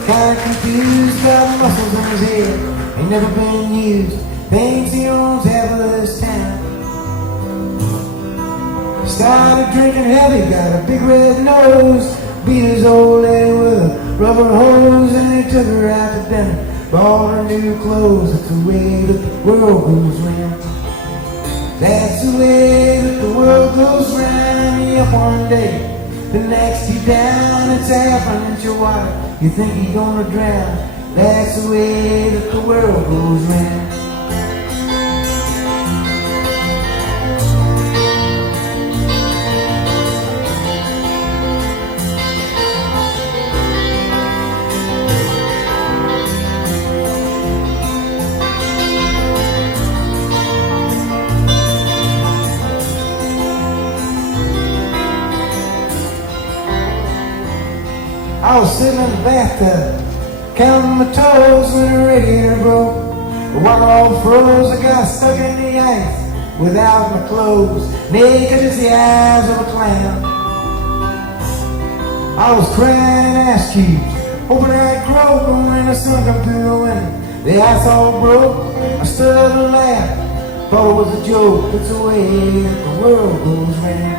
kinda confused about the muscles in his head. Ain't never been used, thinks he owns half of this town. Started drinking heavy, got a big red nose. Beat his old lady with a rubber hose, and he took her out to dinner, bought her new clothes. That's the way that the world goes round. That's the way that the world goes round. You up one day, the next you down. It's half an inch of water, you think you're gonna drown. That's the way that the world goes round. I was sitting in the bathtub, counting my toes when the radiator broke. The water all froze, I got stuck in the ice without my clothes, naked as the eyes of a clown. I was crying in ice cubes, hoping I'd croak, and when the sun come through the window, the ice all broke. I stood up and laughed, thought it was a joke. It's the way that the world goes round.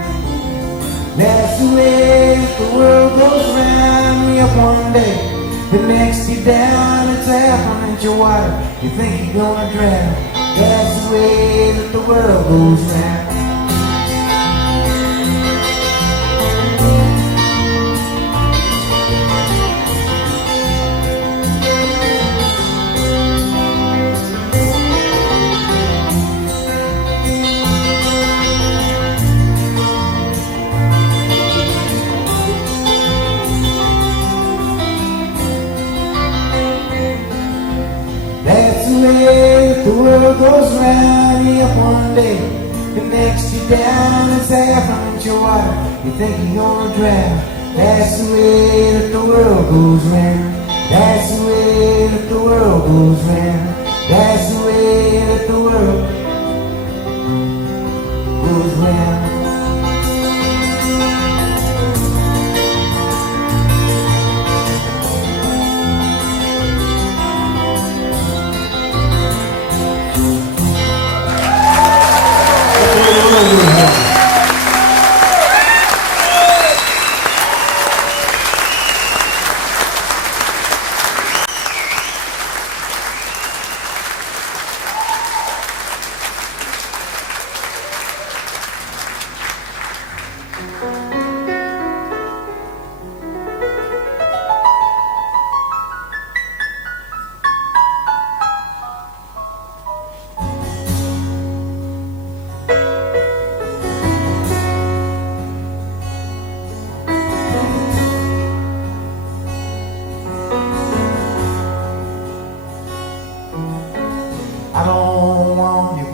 That's the way that the world goes round. You up one day, the next you down. It's half an inch of water, you think you're gonna drown. That's the way that the world goes round. The world goes round, you up one day, the next you down. It's half an inch of water, you think you're gonna drown. That's the way that the world goes round. That's the way that the world goes round. That's the way that the world goes round.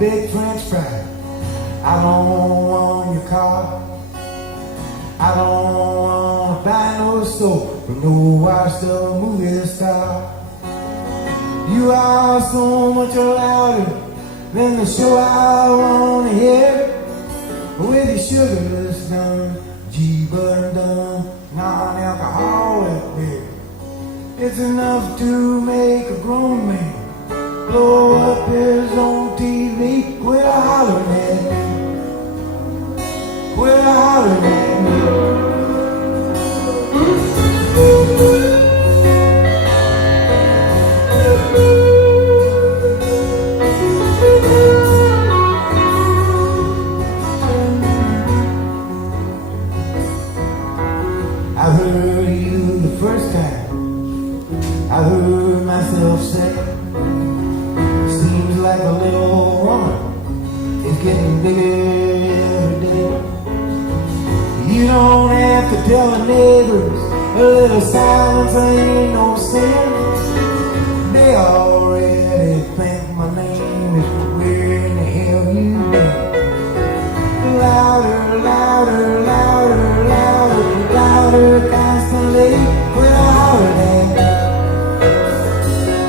big French fry. I don't want your car. I don't want to buy no soap from no washed up movie star. You are so much louder than the show I want to hear. With your sugarless gun, G-button done, non-alcoholic beer. It's enough to make a grown man blow up his own TV. Quit hollering at me. Quit hollering at me. I heard you the first time. I heard myself say, seems like a little woman is getting bigger every day. You don't have to tell the neighbors, a little silence ain't no sin. They already think my name is where in the hell you been. Louder, louder, louder, louder, louder constantly. Quit hollering at me.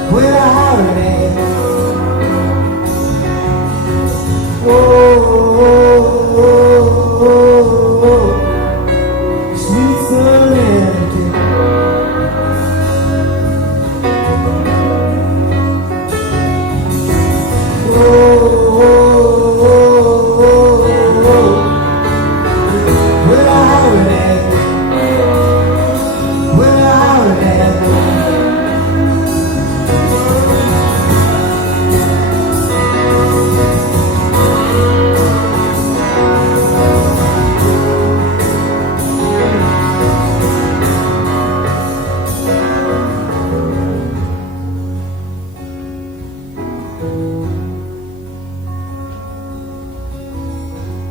Quit hollering at me. Whoa, whoa, whoa, whoa, whoa. Sweet serenity. Whoa, whoa, whoa, whoa, whoa. Quit hollering at me. Quit hollering at me.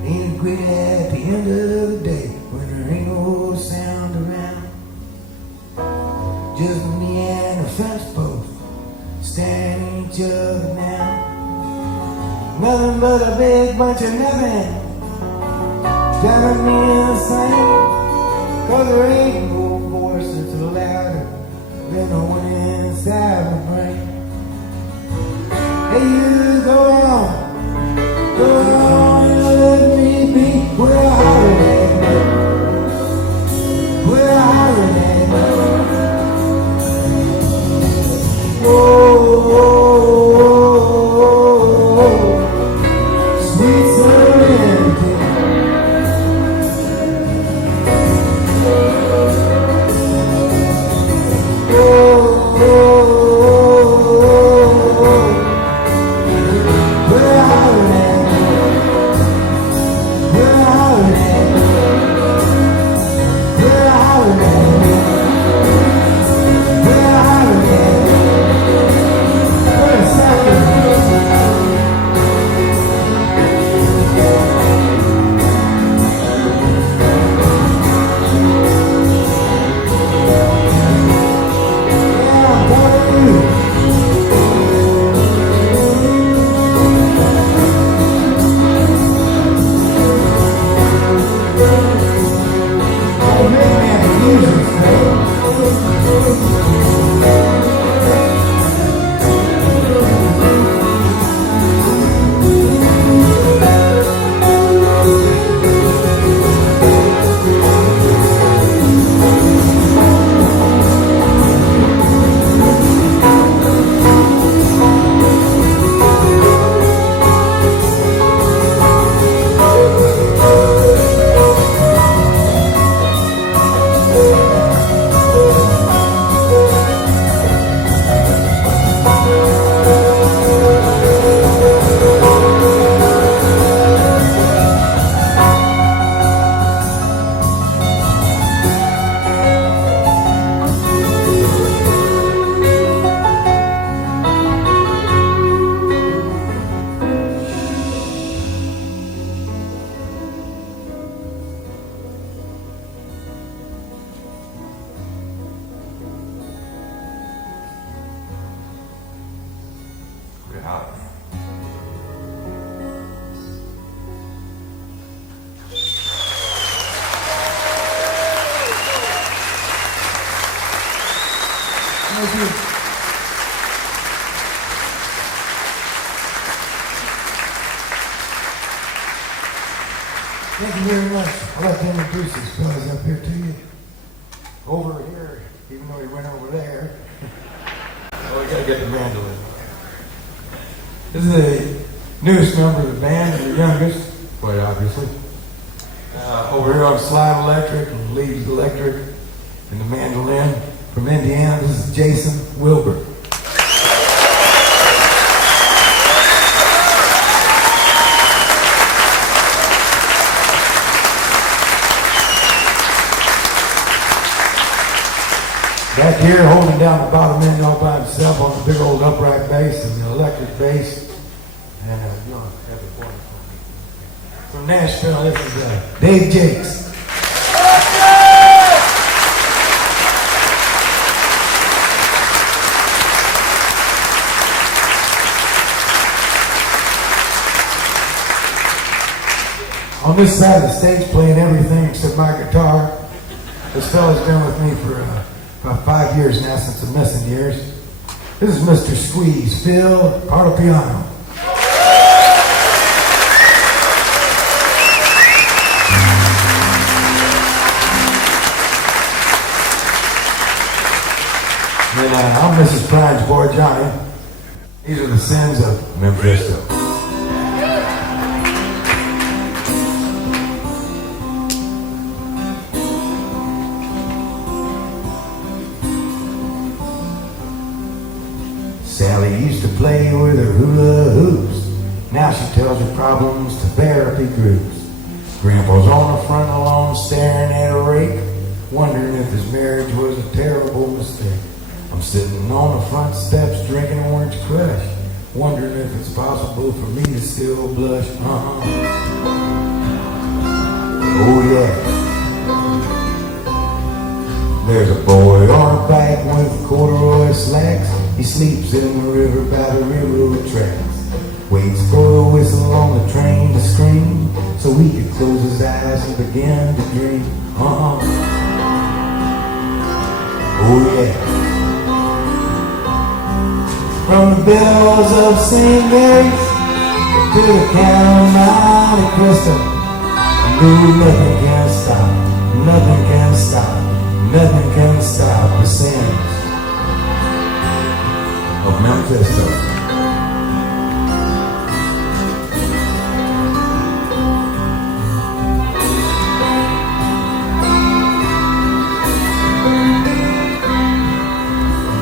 Ain't it great at the end of the day when there ain't no sound around? Just me and the fence post staring each other now. Nothing but a big bunch of nothing driving me insane. 'Cause there ain't no voice that's louder than the one inside my brain. Hey, you go on and let me be. Quit hollering at me. Quit hollering at me. Whoa, whoa, whoa, whoa. Sweet serenity. Whoa, whoa, whoa, whoa. Quit Thank you. Thank you very much. I'd like to introduce these fellas up here to you. Over here, even though he went over there. Oh, we gotta get the mandolin. This is the newest member of the band and the youngest, quite obviously. Over here on slide electric and leads electric and the mandolin from Indiana. This is Jason Wilber. Back here, holding down the bottom end all by himself on the big old upright bass and the electric bass. And you want to have the point for me. From Nashville, this is Dave Jacques. On this side of the stage, playing everything except my guitar. This fella's been with me for about 5 years now, since the missing years. This is Mr. Squeeze, Phil Parlapiano. And I'm Mrs. Prine's boy, Johnny. These are the sins of Memphisto. Sally used to play with her hula hoops. Now she tells her problems to therapy groups. Grandpa's on the front lawn staring at a rake, wondering if his marriage was a terrible mistake. I'm sitting on the front steps drinking orange crush, wondering if it's possible for me to still blush. Oh yeah. There's a boy on a bike with corduroy slacks. He sleeps in the river by the railroad tracks. Waits for the whistle on the train to scream, so he could close his eyes and begin to dream. Oh yeah. From the bells of St. Mary's to the Count of Monte Cristo, no, nothing can stop, nothing can stop, nothing can stop the sins of Memphisto.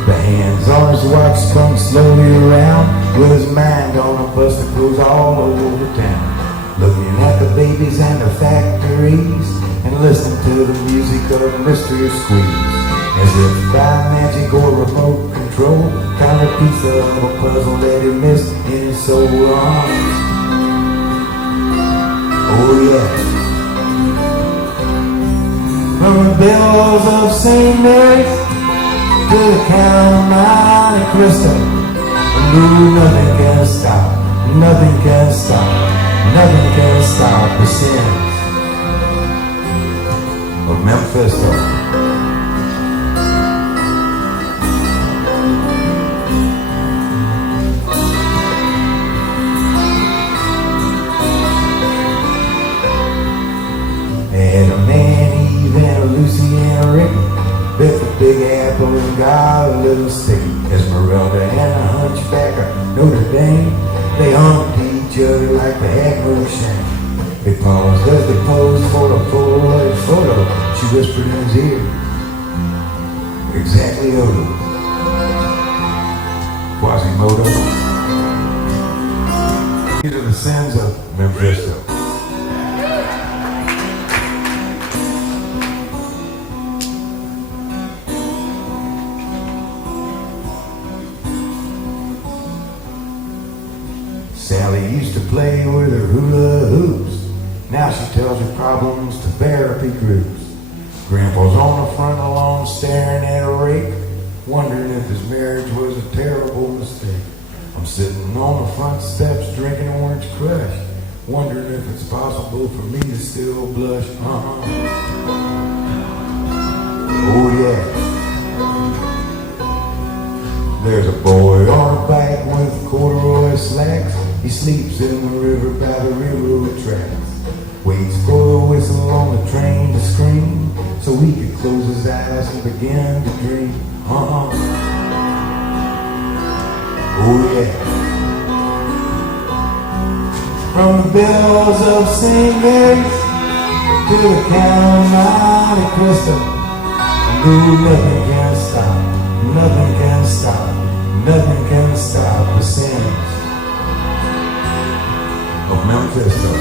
The hands on his watch spun slowly around, with his mind on a bus that goes all over town, looking at the babies and the factories and listening to the music of Mr. Squeeze, as if by magic or remote control, found a piece of a puzzle that he missed in so long. Oh yeah. From the bells of St. Mary's to the Count of Monte Cristo, no, nothing can stop, nothing can stop, nothing can stop the sins of Memphisto. And a man, Eve, and a Lucy, and a Ricky bit the Big Apple and got a little sticky. Esmeralda and a hunchback of Notre Dame, they humped each other like they had no shame. They paused as they posed for a Polaroid photo. She whispered in his ear, exactly Odo, Quasimodo. These are the sins of Memphisto. Sally used to play with her hula hoops. Now she tells her problems to therapy groups. Grandpa's on the front lawn staring at a rake, wondering if his marriage was a terrible mistake. I'm sitting on the front steps drinking orange crush, wondering if it's possible for me to still blush. Oh yeah. There's a boy on a bike with corduroy slacks. He sleeps in the river by the railroad tracks. Waits for the whistle on the train to scream, so he could close his eyes and begin to dream. Oh yeah. From the bells of St. Mary's to the Count of Monte Cristo, nothing can stop, nothing can stop, nothing can stop the sins of Memphisto.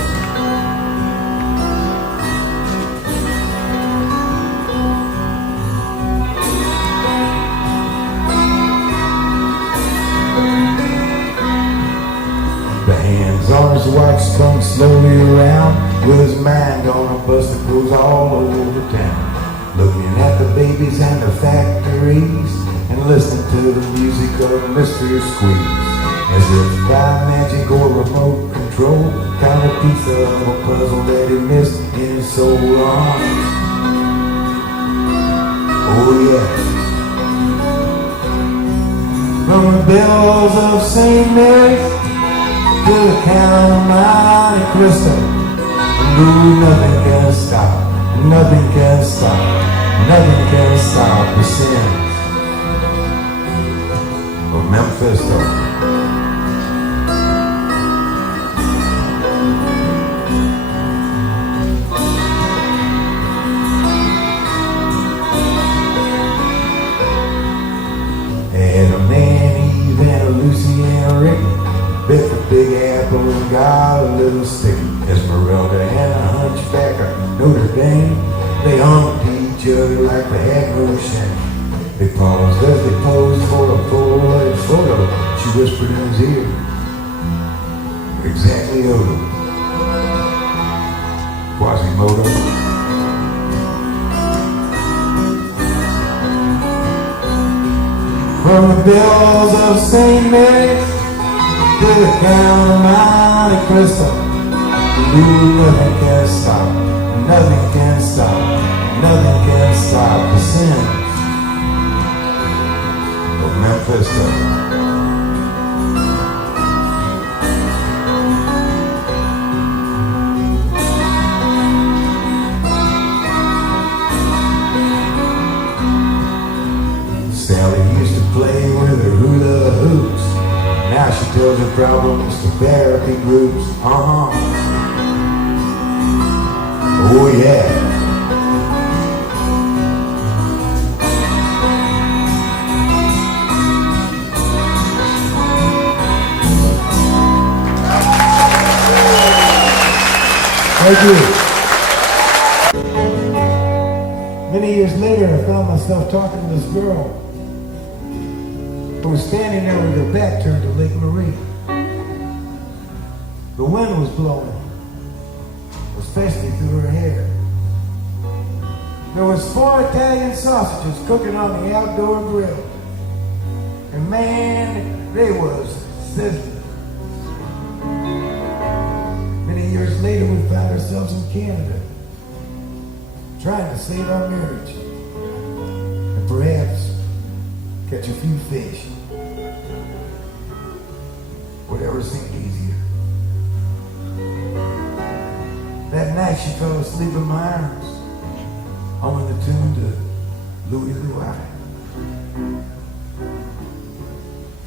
The hands on his watch spun slowly around, with his mind on a bus that goes all over town, looking at the babies and the factories, and listening to the music of Mr. Squeeze, as if by magic or remote control, found a piece of a puzzle that he missed in so long. Oh yeah. From the bells of St. Mary's to the Count of Monte Cristo, nothing can stop, nothing can stop, nothing can stop the sins of Memphisto. Adam and Eve and Lucy and Ricky bit the big apple and got a little sticky. Esmeralda and a hunchback of Notre Dame, they humped each other like they had no shame. They paused as they posed for a Polaroid photo. She whispered in his ear, exactly Odo, Quasimodo. From the bells of St. Mary's to the Count of Monte Cristo, nothing can stop, nothing can stop, nothing can stop the sins of Memphisto. Sally used to play with her hula hoops. Now she tells her problems to therapy groups. Oh yeah. Thank you. Many years later, I found myself talking to this girl who was standing there with her back turned to Lake Marie. The wind was blowing, especially through her hair. There was 4 Italian sausages cooking on the outdoor grill. And man, they was sizzling. Many years later, we found ourselves in Canada, trying to save our marriage. And perhaps catch a few fish. Whatever seemed easier. That night she fell asleep in my arms, humming the tune to Louie Louie.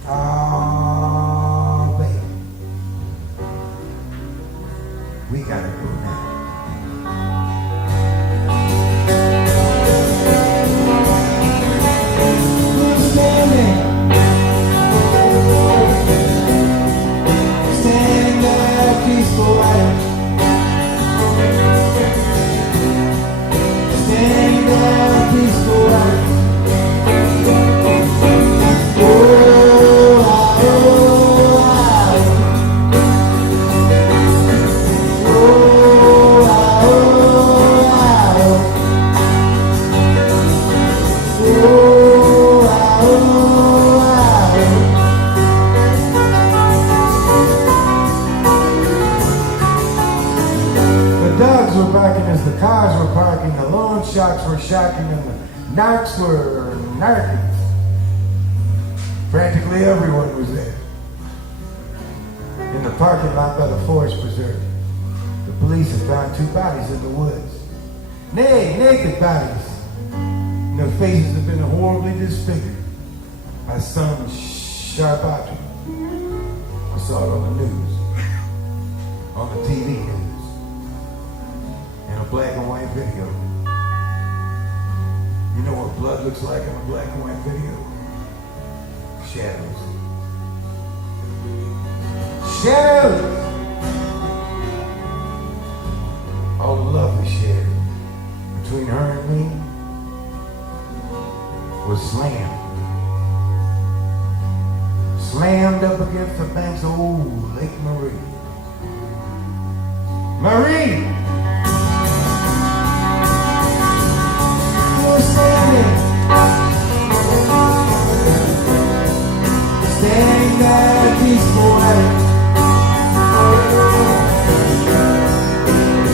Oh, baby, we gotta go now. Standing there, peaceful light. Standing there, peaceful light. As the cars were parking, the loan sharks were sharking, and the narcs were narking. Practically everyone was there. In the parking lot by the forest preserve, the police had found 2 bodies in the woods. Naked bodies. And their faces had been horribly disfigured by some sharp object. I saw it on the news, on the TV news, in a black and white video. You know what blood looks like in a black and white video? Shadows. Shadows! All the love we shared between her and me was slammed up against the banks of old Lake Marie. Marie! You're standing there, peaceful light.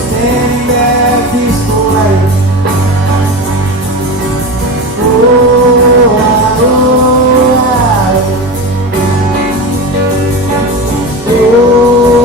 Standing there, peaceful light. Oh, oh, oh, oh.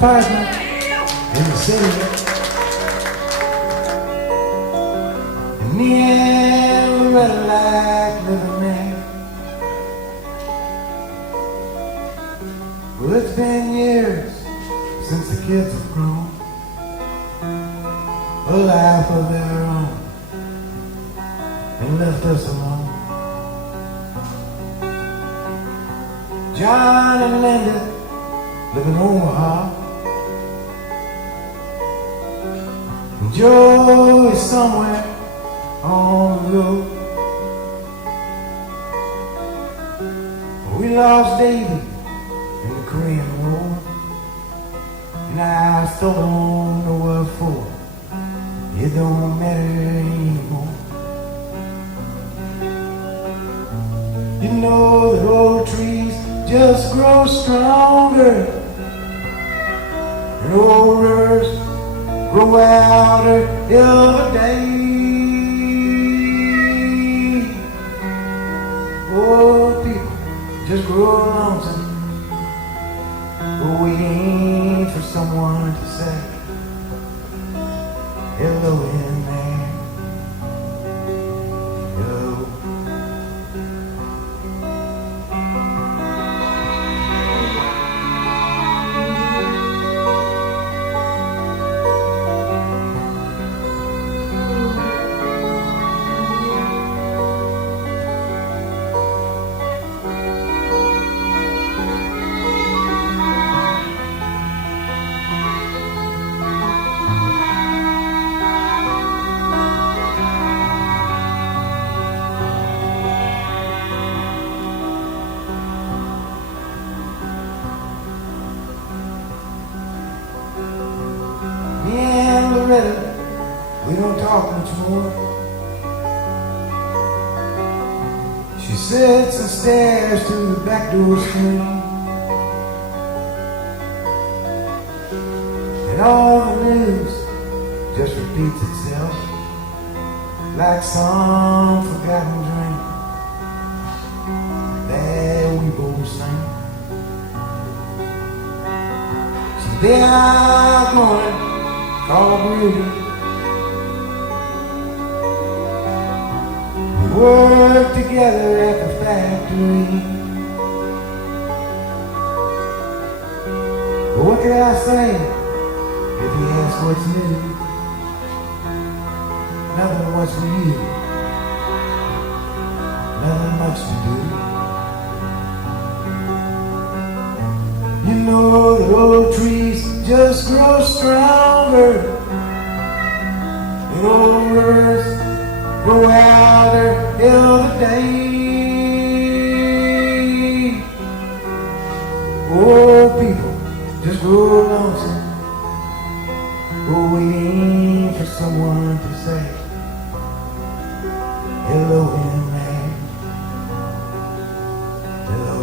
apartment in the city. And me and Loretta like living there. Well, it's been years since the kids have grown a life of their own and left us alone. John and Linda live in Omaha, and Joe is somewhere on the road. We lost Davy in the Korean War, and I still don't know what for. It don't matter anymore. You know that old trees just grow stronger, and old rivers grow outer every day. Old people just grow lonesome, waiting for someone to say hello in there. Hello. We don't talk much more. She sits and stares through the back door screen, and all the news just repeats itself like some forgotten dream that we both sing. Someday I'm going call Bruised. We work together at the factory. But what can I say if you ask what's new? Nothing what's for you. Nothing much to do. You know the old trees just grow stronger, and old rivers grow outer every day. Old people just grow lonesome, waiting for someone to say hello in there. Hello.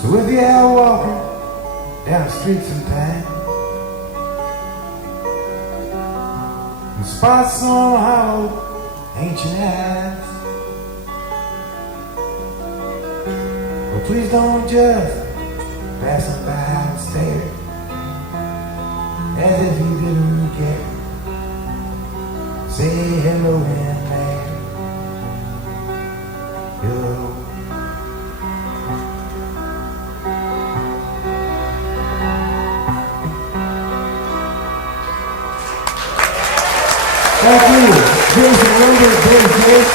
So if you're out walking down the street sometime and spot some hollow ancient eyes, well, please don't just pass them by and stare as if you didn't care. Say hello in there. Hello. Thank you. Jason Wilber, Bruised,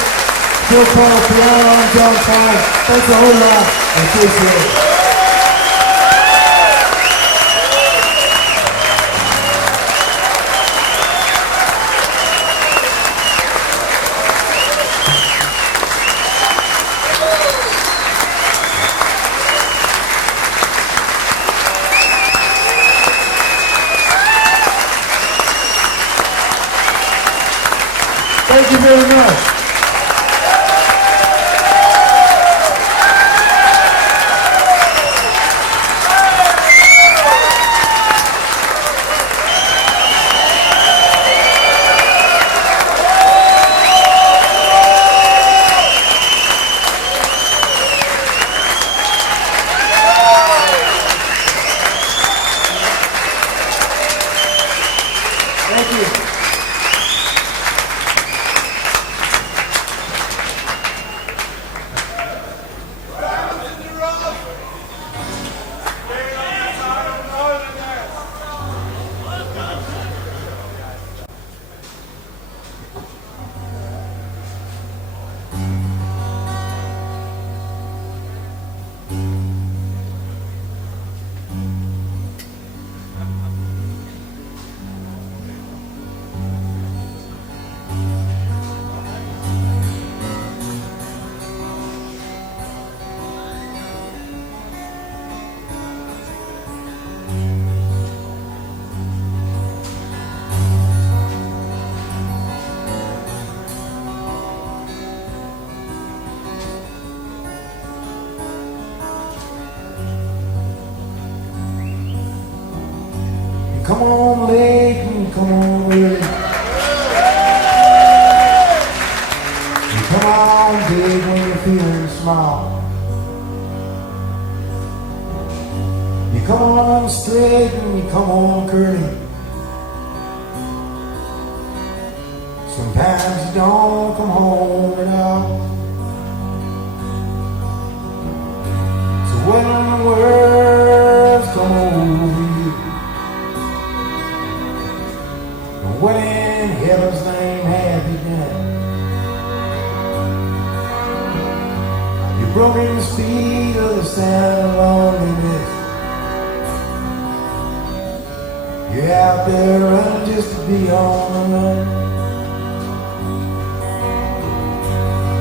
Phil Parlapiano, Jacques. Thanks a whole lot. I appreciate it. come on late and come on early. You come on big when you're feeling small. You come on straight and you come on curly. Sometimes you don't come home at all. So what in the world's come over you? And what in heaven's name have you done? You're broken the speed of the sound of loneliness. You're out there running just to be on the run.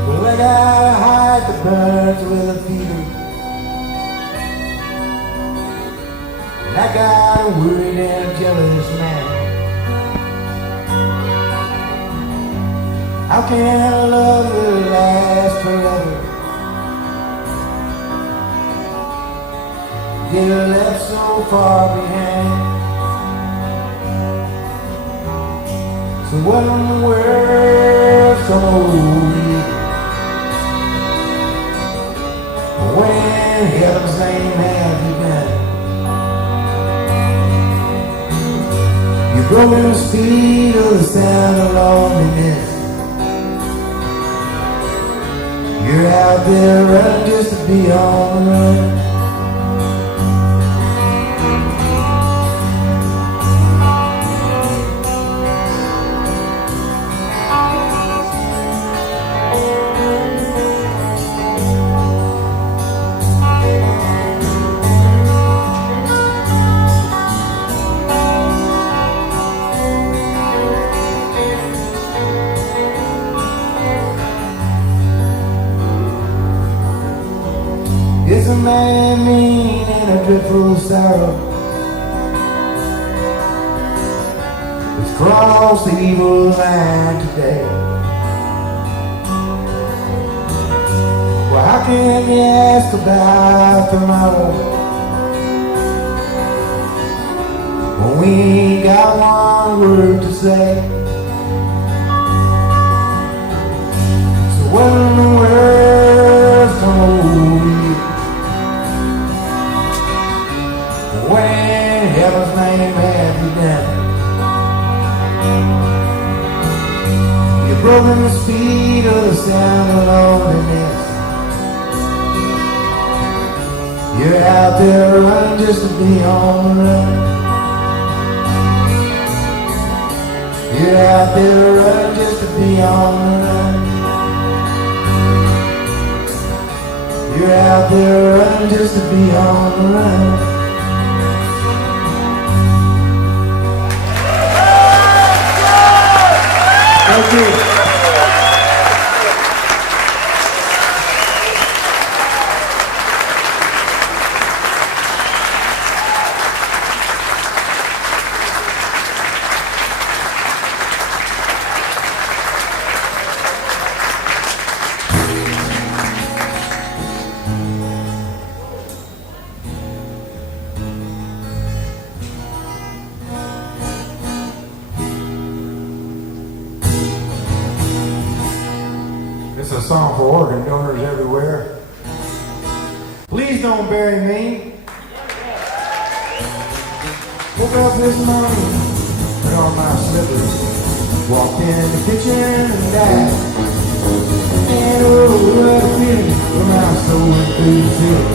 Well, I gotta hide the birds with a feeder, and I got a worried and a jealous man. How can love really last forever? Get left so far behind. So what in the world's come over you? What in heaven's name have you done? You're broken the speed of the sound of loneliness. You're out there running just to be on the run. Is a man mean and a dreadful sorrow? It's crossed the evil line today. Well, how can you ask about tomorrow when we ain't got one word to say? So what in the world's come over you? What in heaven's name have you done? You've broken the speed of the sound of loneliness. You're out there running just to be on the run. You're out there running just to be on the run. You're out there running just to be on the run. Thank you. It's a song for organ donors everywhere. Please don't bury me. Woke up this morning, put on my slippers, walked in the kitchen and died. And oh, what a feeling when I was going through the city.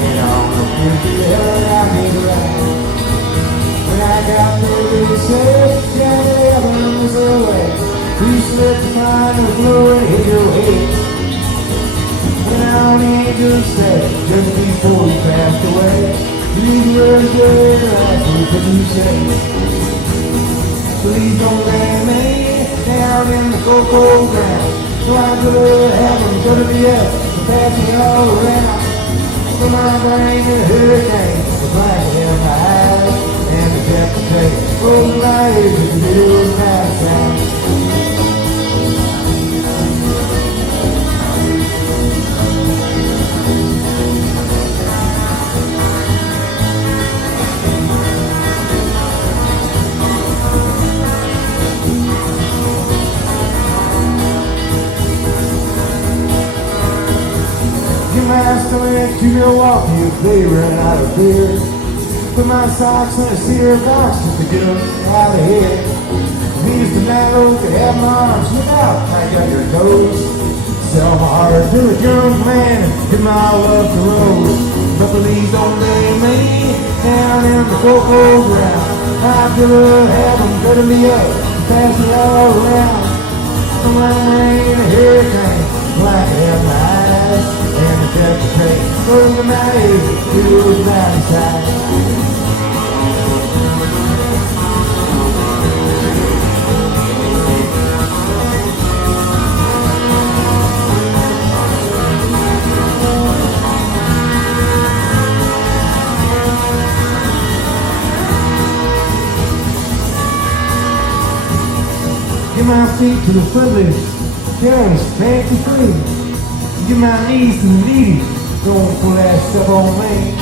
And on the empty hell I made a ride. When I got there, they said, Jack, heaven was away. Please let the mind of glory hit your head. When our angels said, just before he passed away, these words were the last words that you said. Please don't bury me down in the cold, cold ground. So I could have them go to the earth and pass me all around. So my brain and hurricane, the black in my eyes, and the death to take. Close my ears and the little night sound. last I went to Milwaukee, they ran out of beer. Put my socks in a cedar box just to get them out of here. These tomatoes that have my arms, look out, I got your toes. Sell my heart to a young man and give my love to Rose. But please don't lay me down in the cocoa ground. I could have them dirty me up and pass me all around. I'm like rain, a hurricane, black in my eyes, and the death of pain goes to my age, to the valley side. Give my feet to the footless, careless, fancy free. Give my knees to the needy, don't pull that stuff on me.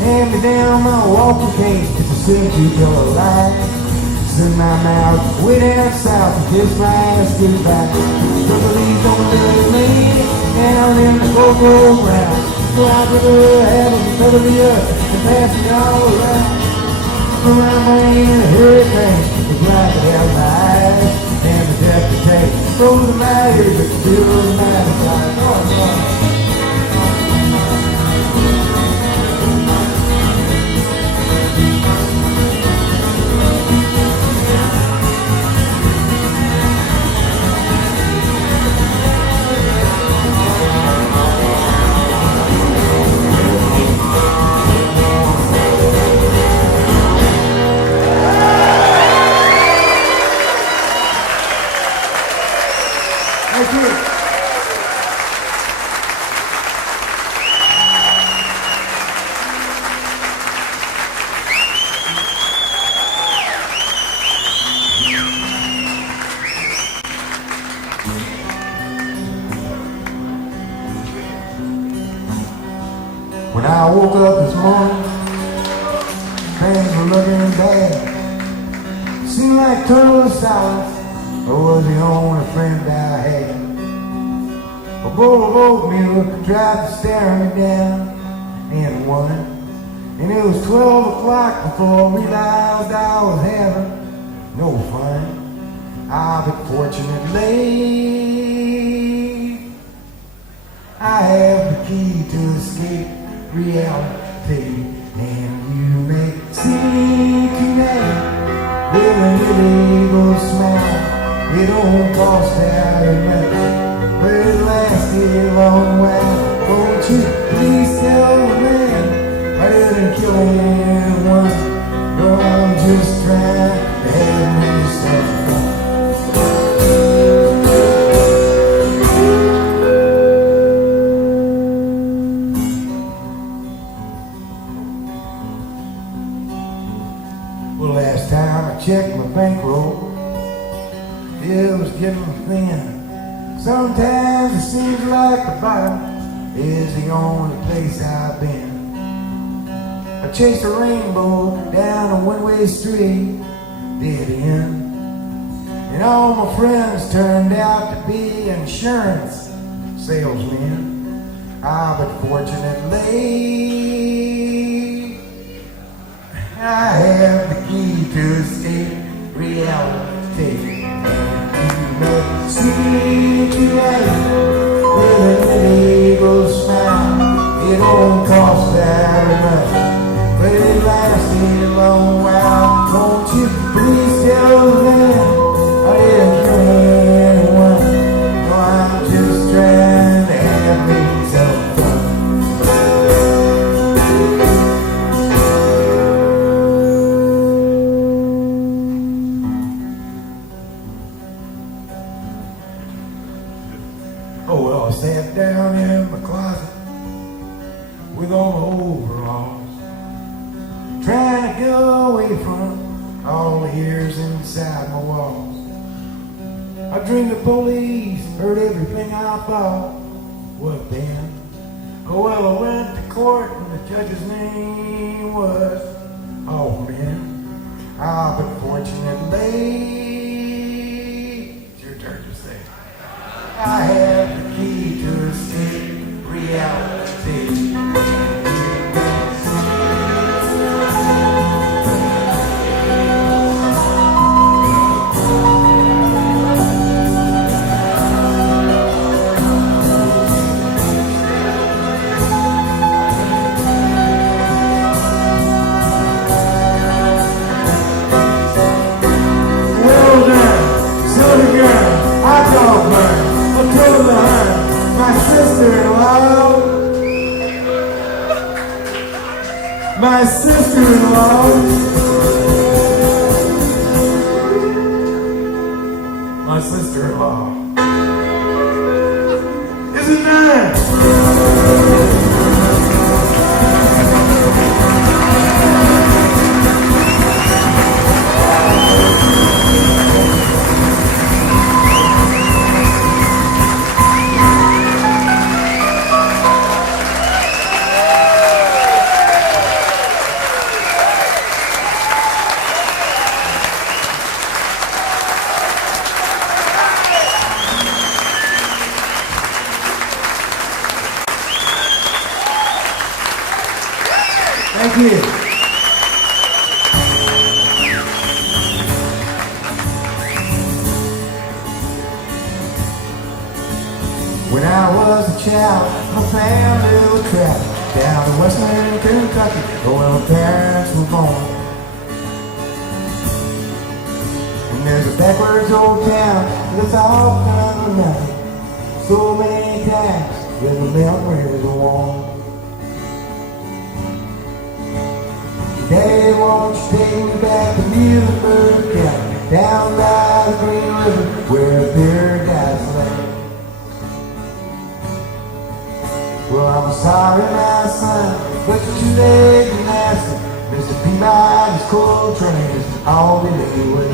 Hand me down my walking cane, it's a simple yellow light. Send my mouth way down south and kiss my ass goodbye. But please don't leave me down in the cocoa ground. So I could have them cover me up and pass me all around. I'm rain and a hurricane, the black out my eyes. And the death to take, throw the matter, but still the matter side. Oh, when I woke up this morning, things were looking bad. Seemed like total silence, I was the only friend I had. A bowl of oatmeal tried to stare me down in one, and it was 12 o'clock before I realized I was having no fun. But fortunately, I have the key to escape reality, and you may see tonight with a little evil smile. It don't cost very much, but it lasted a long while. Won't you please tell the man I didn't kill anyone? No, I'm just trying to have me some fun. Last time I checked my bankroll, it was getting thin. Sometimes it seems like the bottom is the only place I've been. I chased a rainbow down a one-way street, dead end. And all my friends turned out to be insurance salesmen. But fortunately, I have the key to escape reality. And you may see tonight with an eagle smile. It don't cost very much, but it lasted a long while. Won't you please tell them I didn't kill anyone? No, I'm just trying to have me some fun. I sat down in my closet with all my overalls, trying to go away from all the years inside my walls. I dreamed the police heard everything I thought. What then? Oh well, I went to court and the judge's name was Hoffman. But fortunately, it's your turn to say, I have the key to escape reality. my sister-in-law. My sister-in-law. My sister-in-law. Isn't that? Thank you. When I was a child, my family would travel down to western Kentucky, where my parents were born. And there's a backwards old town that's all kind of nothing. So many times when the memories are warm. Daddy, won't you take me back to Wilber County, down by the Green River, where Paradise lay. Well, I'm sorry, my son, but you're too late to master. Mr. Peabody's coal train is all the way.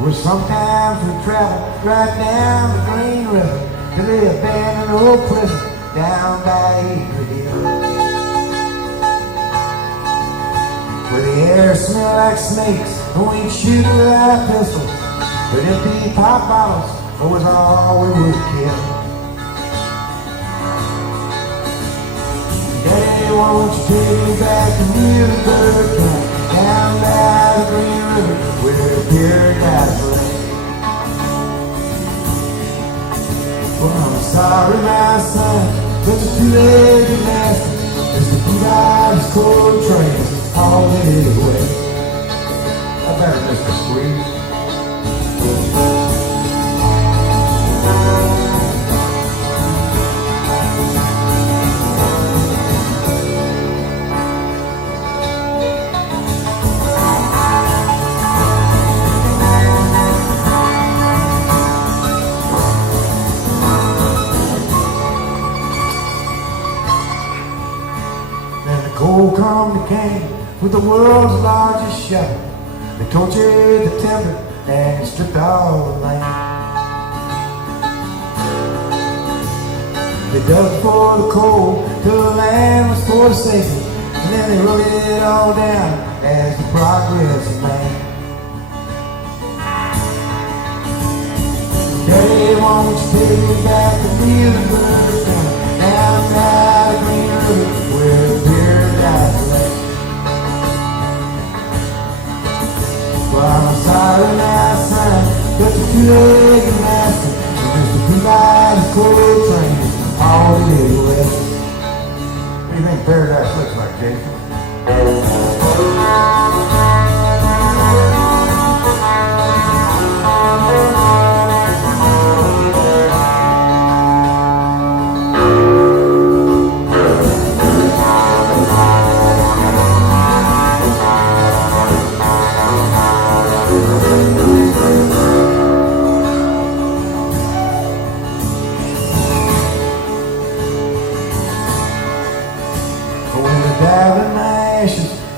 Well, sometimes we travel right down the Green River to the abandoned old prison down by Accordion, where the air smelled like snakes and we shoot with our pistols, but empty pop bottles was all we would kill. Daddy, won't you take me back to Wilber County, down by the Green River, where Paradise lay. Well, I'm sorry, my son, but you're too late to master. Mr. Peabody's coal trains all the way. I better Mr. Squeeze. Coal come to cane with the world's largest shovel. They tortured the timber and stripped all the land. They dug for the coal till the land was forsaken, and then they wrote it all down as the progress of man. Daddy, won't you take me back to Wilber County, down by the Green River, where Paradise lay. Well, I'm sorry, my son, but you're too late to master. Mr. Peabody's coal train all the way. What do you think Paradise looks like, Jason?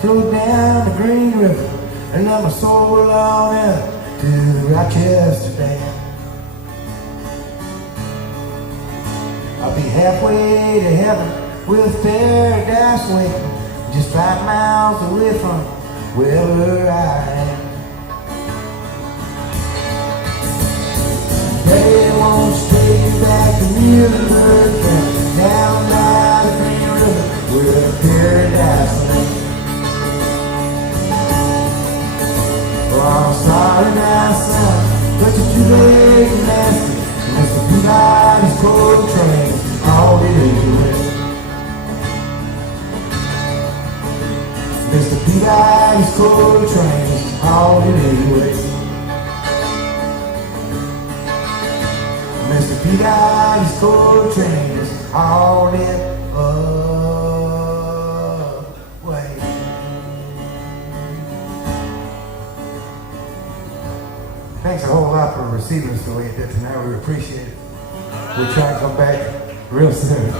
Flowed down the Green River, and now my soul on out to the Rochester Dam. I'll be halfway to heaven with Paradise waiting, just 5 miles away from wherever I am. Daddy, won't you take me back to Wilber County, down by the Green River, where Paradise lay. Well, I'm sorry, my son, but you're too late to master. Mr. Peabody's coal train all the way. Mr. Peabody's coal train all the way. Mr. Peabody's coal train is on it away. Thanks a whole lot for receiving us the way it did tonight. We appreciate it. We'll try and come back real soon.